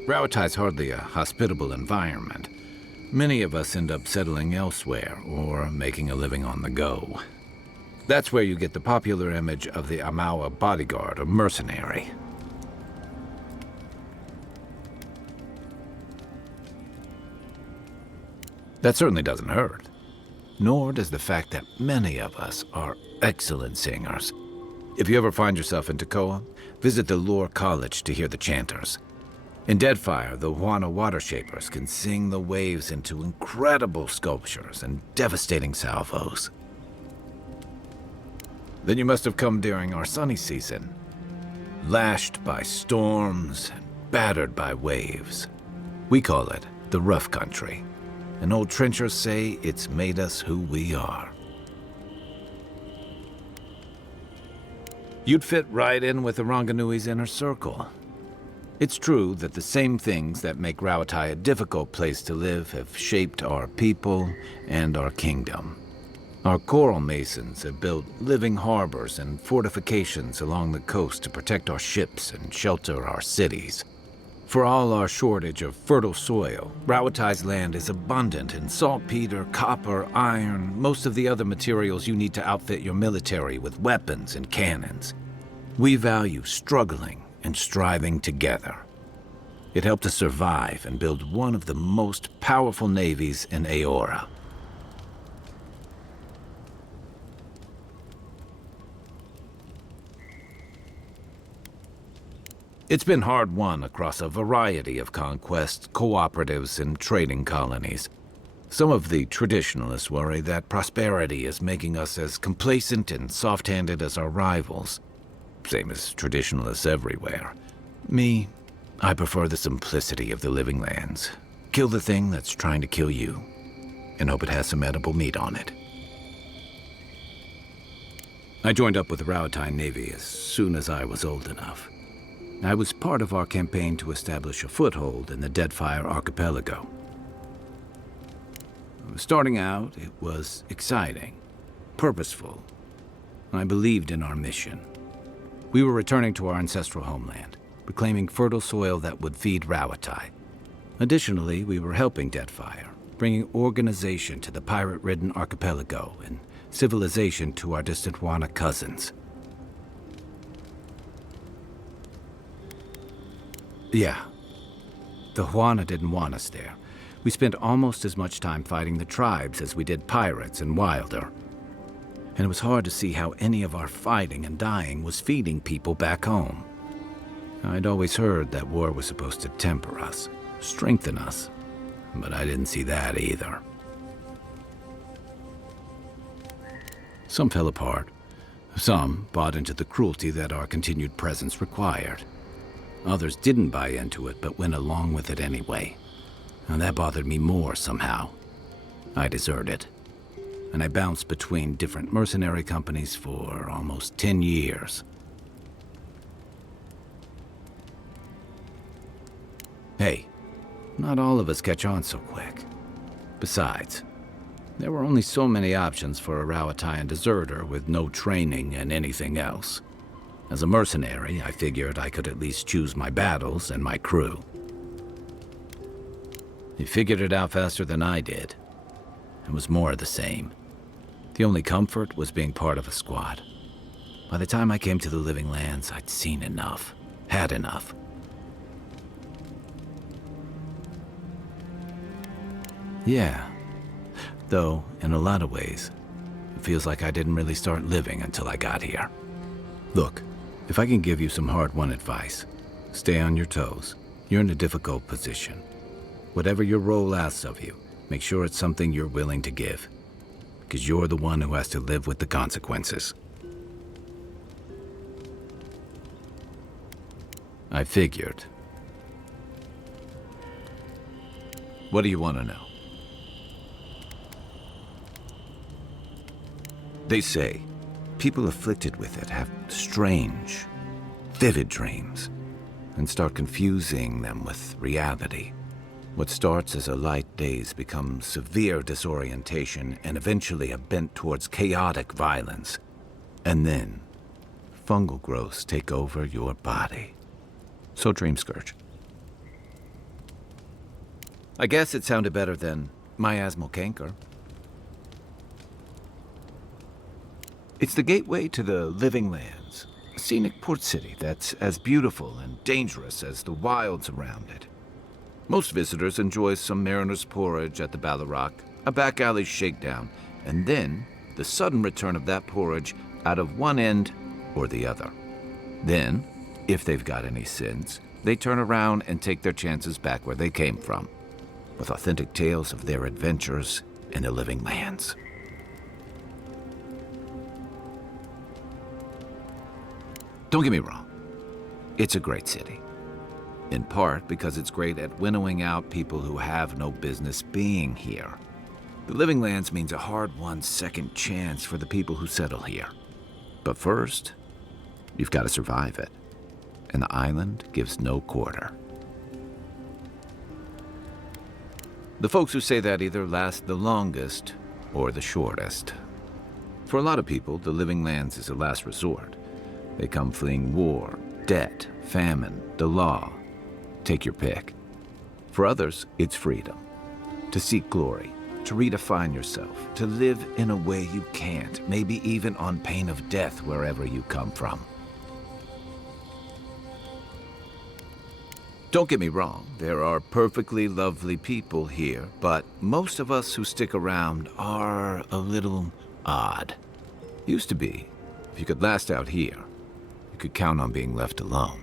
Rawatai's hardly a hospitable environment. Many of us end up settling elsewhere or making a living on the go. That's where you get the popular image of the Amawa bodyguard or mercenary. That certainly doesn't hurt. Nor does the fact that many of us are excellent singers. If you ever find yourself in Tekoa, visit the Lore College to hear the chanters. In Deadfire, the Huana Water Shapers can sing the waves into incredible sculptures and devastating salvos. Then you must have come during our sunny season, lashed by storms and battered by waves. We call it the rough country, and old trenchers say it's made us who we are. You'd fit right in with the Ranganui's inner circle. It's true that the same things that make Rawatai a difficult place to live have shaped our people and our kingdom. Our coral masons have built living harbors and fortifications along the coast to protect our ships and shelter our cities. For all our shortage of fertile soil, Rowatai's land is abundant in saltpeter, copper, iron, most of the other materials you need to outfit your military with weapons and cannons. We value struggling and striving together. It helped us survive and build one of the most powerful navies in Ilora. It's been hard-won across a variety of conquests, cooperatives, and trading colonies. Some of the traditionalists worry that prosperity is making us as complacent and soft-handed as our rivals. Same as traditionalists everywhere. Me, I prefer the simplicity of the living lands. Kill the thing that's trying to kill you, and hope it has some edible meat on it. I joined up with the Rawatai Navy as soon as I was old enough. I was part of our campaign to establish a foothold in the Deadfire Archipelago. Starting out, it was exciting, purposeful. I believed in our mission. We were returning to our ancestral homeland, reclaiming fertile soil that would feed Rawatai. Additionally, we were helping Deadfire, bringing organization to the pirate-ridden archipelago and civilization to our distant Wana cousins. Yeah. The Huana didn't want us there. We spent almost as much time fighting the tribes as we did pirates and Wilder. And it was hard to see how any of our fighting and dying was feeding people back home. I'd always heard that war was supposed to temper us, strengthen us, but I didn't see that either. Some fell apart. Some bought into the cruelty that our continued presence required. Others didn't buy into it, but went along with it anyway. And that bothered me more somehow. I deserted. And I bounced between different mercenary companies for almost 10 years. Hey, not all of us catch on so quick. Besides, there were only so many options for a Rawataian deserter with no training and anything else. As a mercenary, I figured I could at least choose my battles and my crew. He figured it out faster than I did. It was more of the same. The only comfort was being part of a squad. By the time I came to the Living Lands, I'd seen enough, had enough. Yeah. Though, in a lot of ways, it feels like I didn't really start living until I got here. Look, if I can give you some hard-won advice, stay on your toes. You're in a difficult position. Whatever your role asks of you, make sure it's something you're willing to give. Because you're the one who has to live with the consequences. I figured. What do you want to know? They say people afflicted with it have strange, vivid dreams and start confusing them with reality. What starts as a light daze becomes severe disorientation and eventually a bent towards chaotic violence. And then, fungal growths take over your body. So Dream Scourge. I guess it sounded better than miasmal canker. It's the gateway to the Living Lands, a scenic port city that's as beautiful and dangerous as the wilds around it. Most visitors enjoy some mariner's porridge at the Ballarrock, a back alley shakedown, and then the sudden return of that porridge out of one end or the other. Then, if they've got any sense, they turn around and take their chances back where they came from, with authentic tales of their adventures in the Living Lands. Don't get me wrong, it's a great city. In part because it's great at winnowing out people who have no business being here. The Living Lands means a hard-won second chance for the people who settle here. But first, you've got to survive it. And the island gives no quarter. The folks who say that either last the longest or the shortest. For a lot of people, the Living Lands is a last resort. They come fleeing war, debt, famine, the law. Take your pick. For others, it's freedom. To seek glory, to redefine yourself, to live in a way you can't, maybe even on pain of death wherever you come from. Don't get me wrong, there are perfectly lovely people here, but most of us who stick around are a little odd. Used to be. If you could last out here, you could count on being left alone.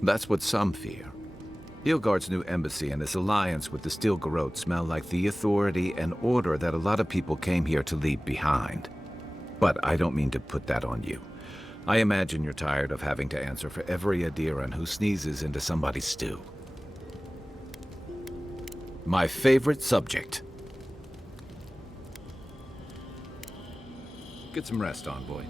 That's what some fear. Nilfgaard's new embassy and his alliance with the Steel Garrote smell like the authority and order that a lot of people came here to leave behind. But I don't mean to put that on you. I imagine you're tired of having to answer for every Adiran who sneezes into somebody's stew. My favorite subject. Get some rest, Envoy.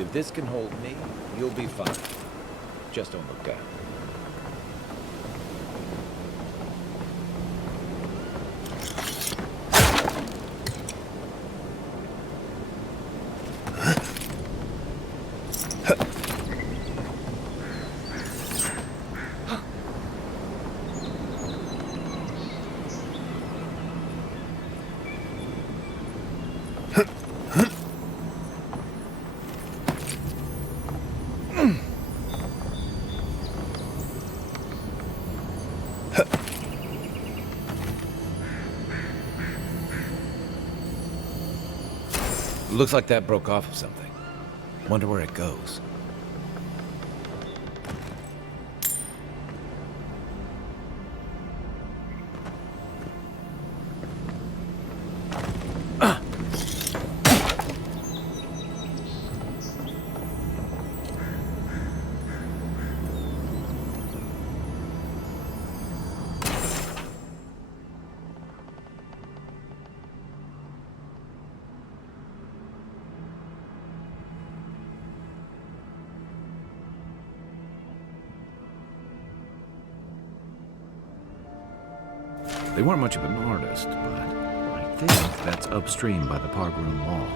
If this can hold me, you'll be fine. Just don't look down. Looks like that broke off of something. Wonder where it goes. They weren't much of an artist, but I think that's upstream by the parkroom wall.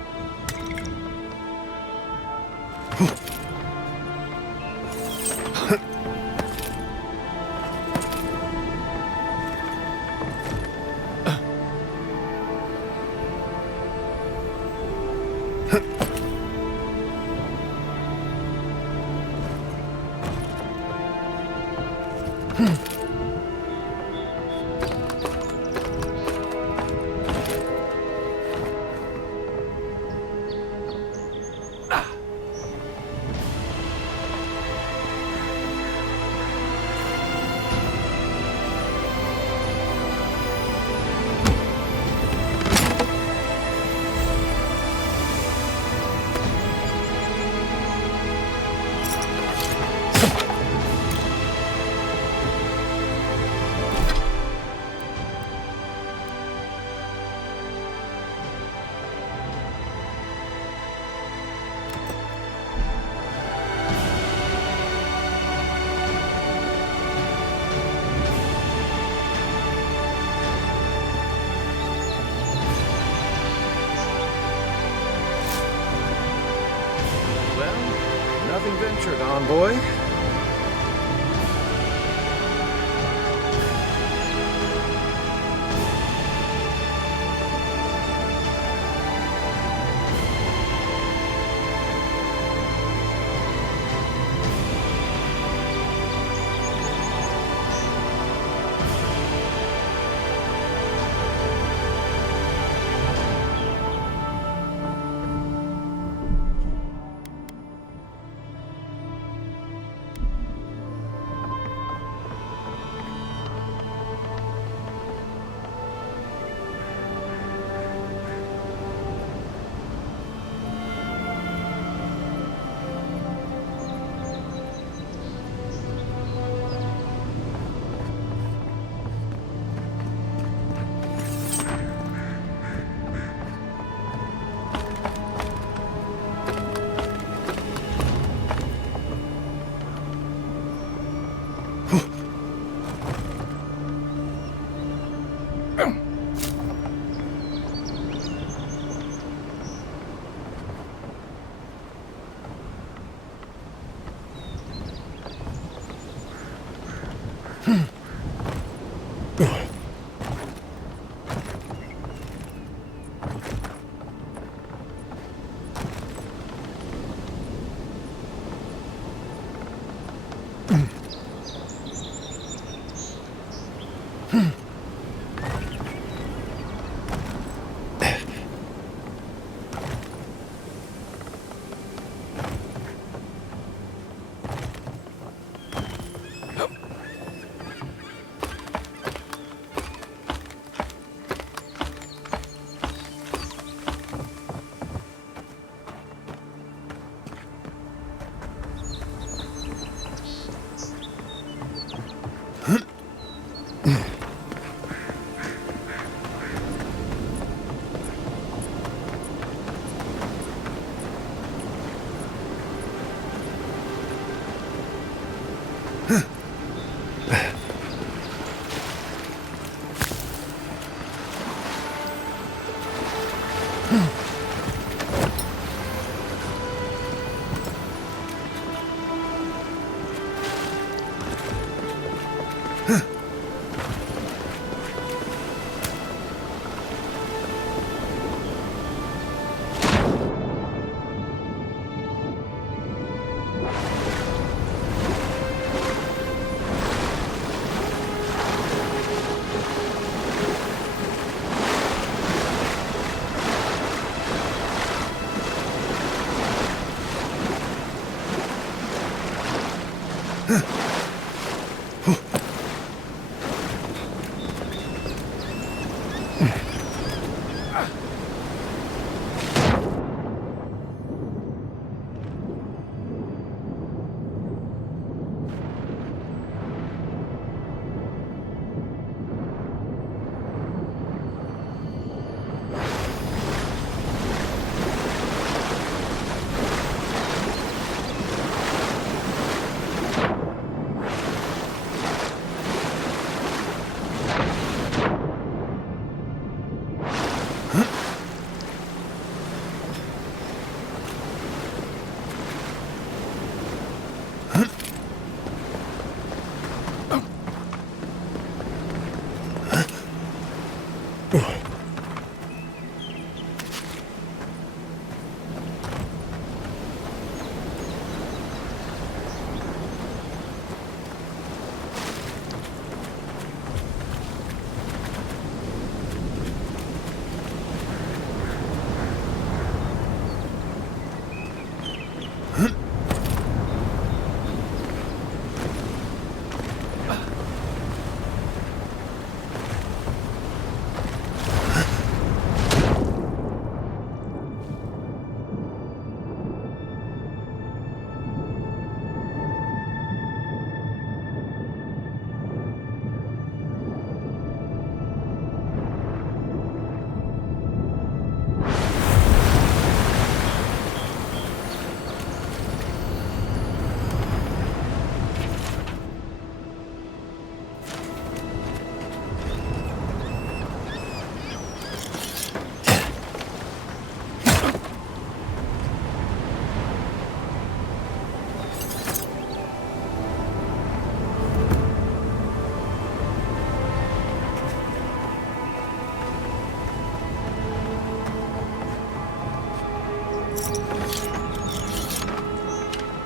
Nothing ventured, envoy.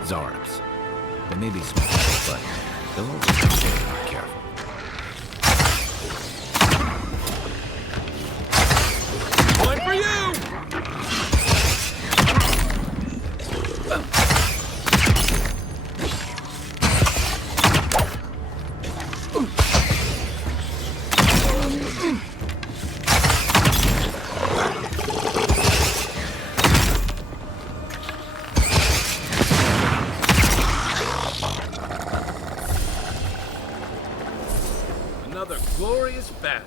Xaurips. They may be small, but they'll always be very careful. One for you! Another glorious battle.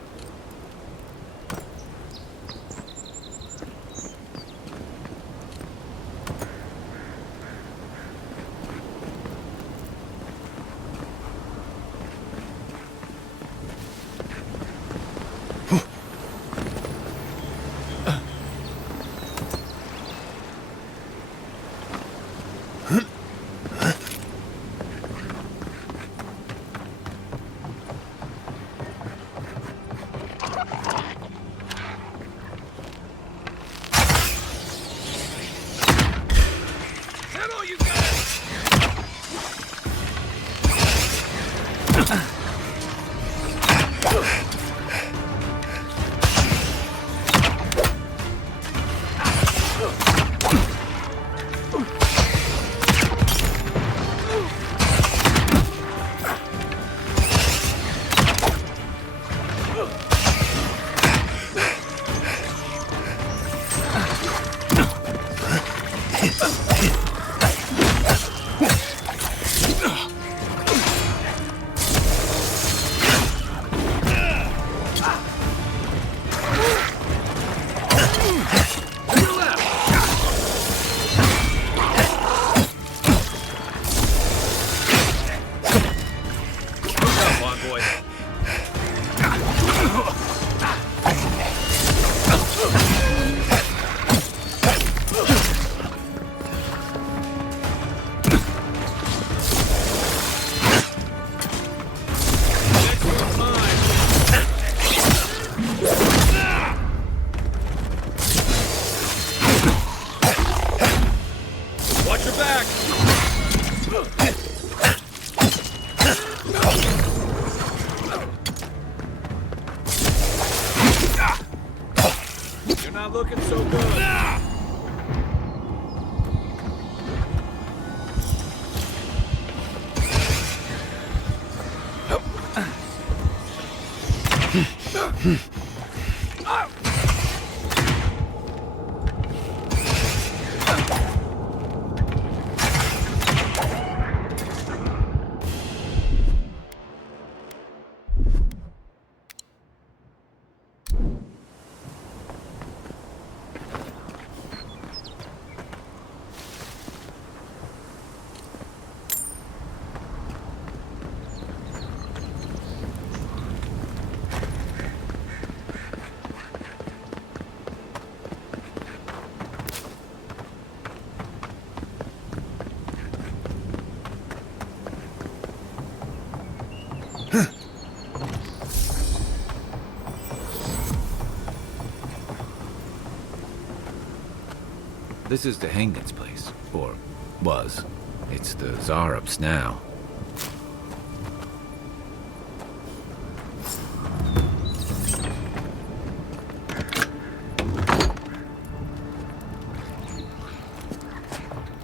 This is Dehengen's place, or was. It's the Xaurips now.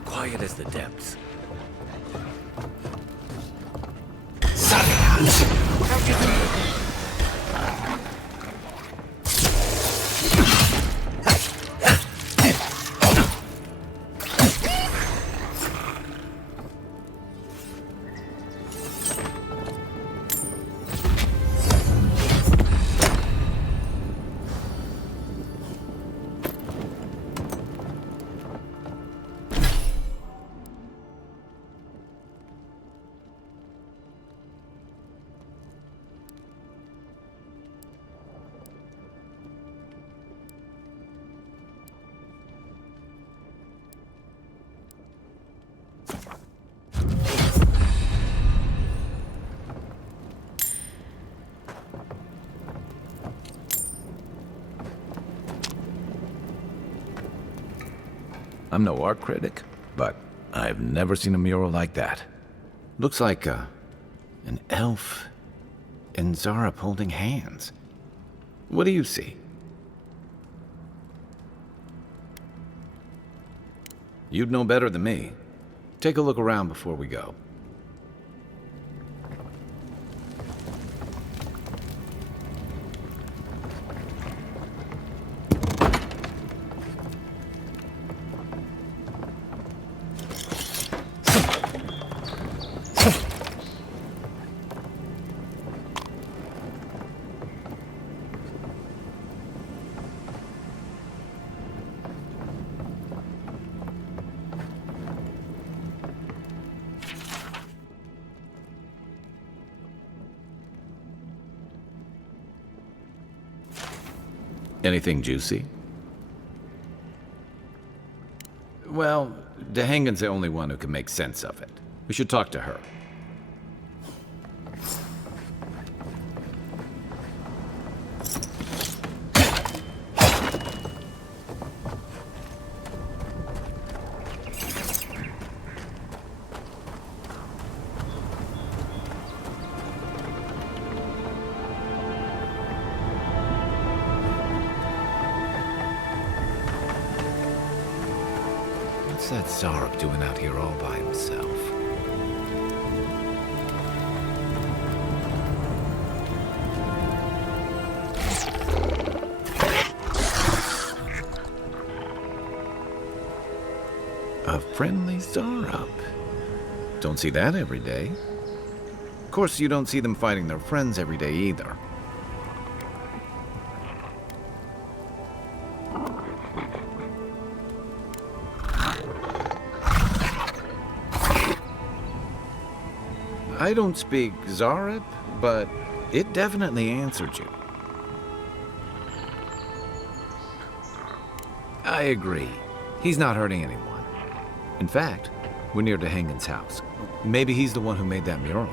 Quiet as the depths. I'm no art critic, but I've never seen a mural like that. Looks like an elf and Xaurip holding hands. What do you see? You'd know better than me. Take a look around before we go. Anything juicy? Well, Dehengen's the only one who can make sense of it. We should talk to her. What's that Xaurip doing out here all by himself? A friendly Xaurip. Don't see that every day. Of course, you don't see them fighting their friends every day either. I don't speak Xaurip, but it definitely answered you. I agree. He's not hurting anyone. In fact, we're near Dehengen's house. Maybe he's the one who made that mural.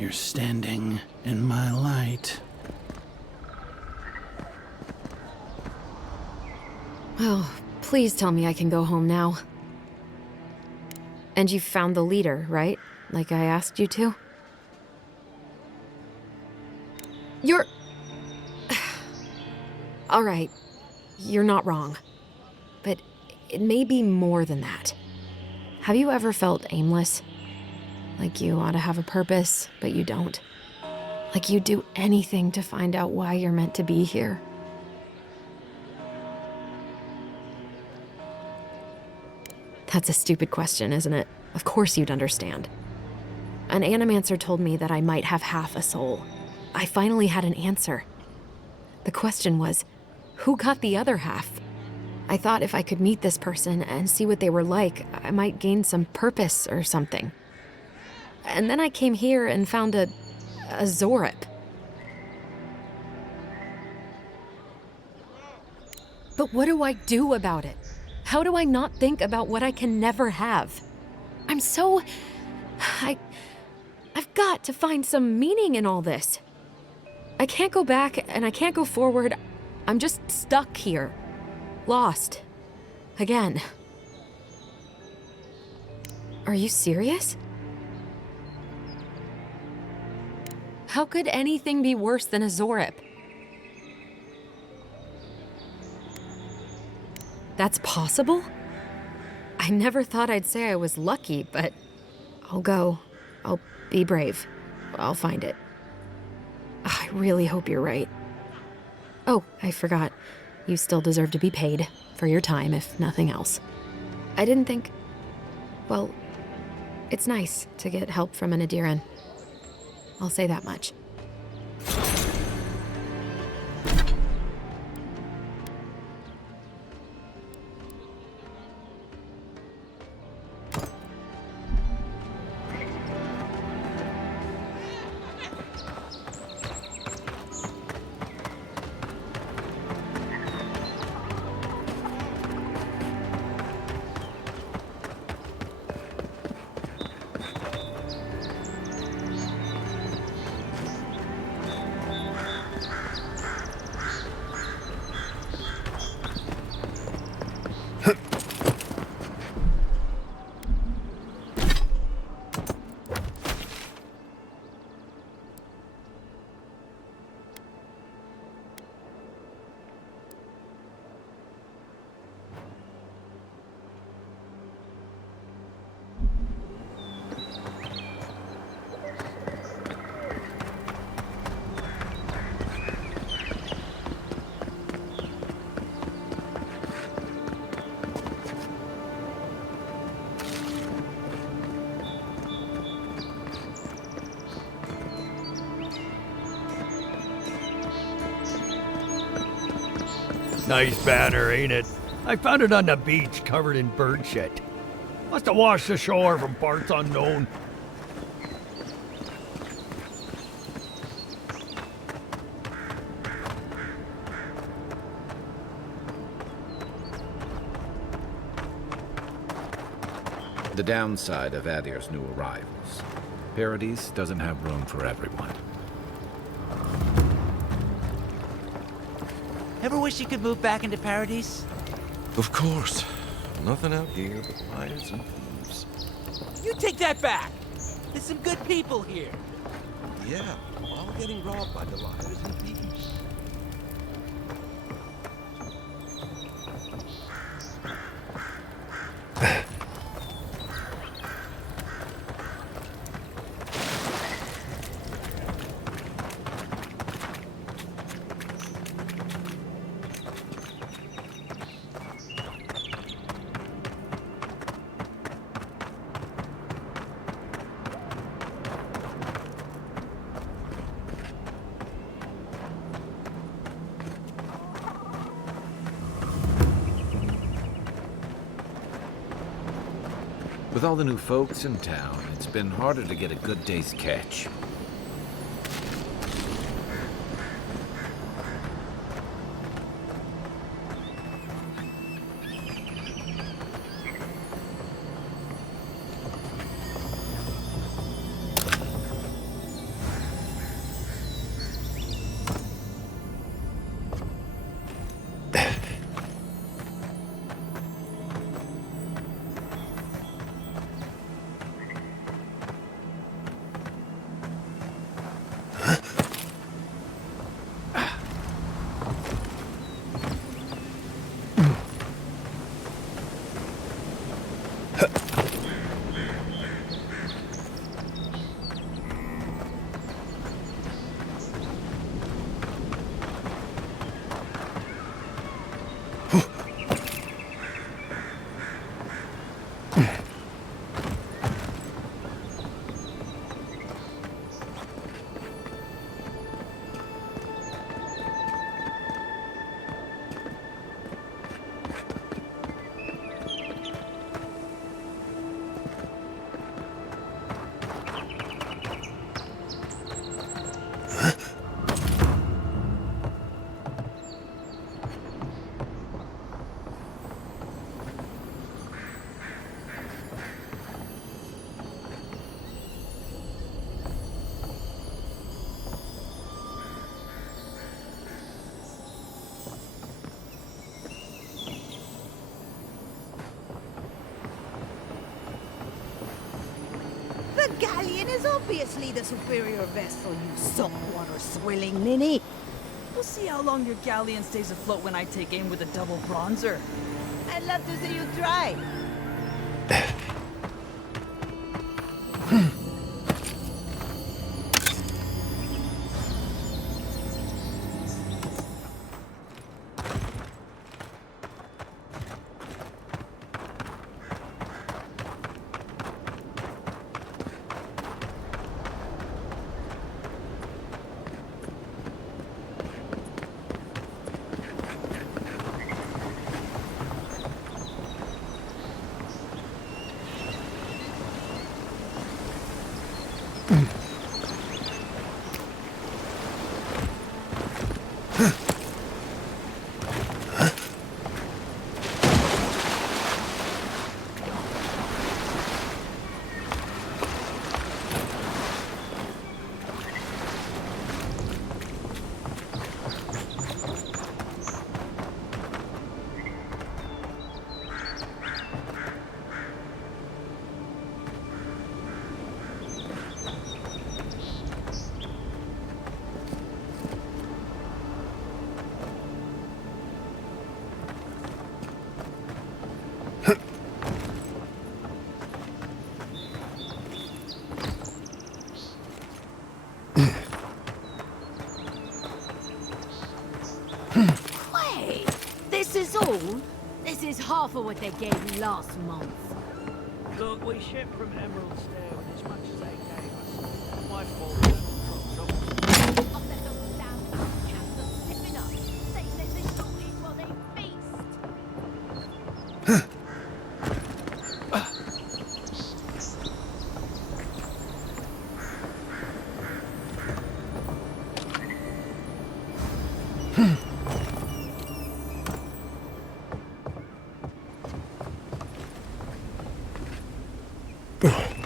You're standing in my light. Well, please tell me I can go home now. And you found the leader, right? Like I asked you to? You're... All right, you're not wrong. But it may be more than that. Have you ever felt aimless? Like you ought to have a purpose, but you don't? Like you'd do anything to find out why you're meant to be here? That's a stupid question, isn't it? Of course you'd understand. An animancer told me that I might have half a soul. I finally had an answer. The question was, who got the other half? I thought if I could meet this person and see what they were like, I might gain some purpose or something. And then I came here and found a Xaurip. But what do I do about it? How do I not think about what I can never have? I've got to find some meaning in all this. I can't go back and I can't go forward. I'm just stuck here. Lost. Again. Are you serious? How could anything be worse than a Xaurip? That's possible? I never thought I'd say I was lucky, but I'll go. I'll be brave. I'll find it. I really hope you're right. Oh, I forgot. You still deserve to be paid for your time, if nothing else. I didn't think... Well, it's nice to get help from an Adiran. I'll say that much. Nice banner, ain't it? I found it on the beach, covered in bird shit. Must have washed ashore from parts unknown. The downside of Adir's new arrivals. Paradis doesn't have room for everyone. Ever wish you could move back into Paradis? Of course. Nothing out here but liars and thieves. You take that back! There's some good people here. Yeah, all getting robbed by the liars and thieves. With all the new folks in town, it's been harder to get a good day's catch. The galleon is obviously the superior vessel, you saltwater swilling ninny. We'll see how long your galleon stays afloat when I take aim with a double bronzer. I'd love to see you try. Wait, this is all? This is half of what they gave me last month. Look, we shipped from Emerald Stair with as much as they gave us. My fault that dropped off. Ugh.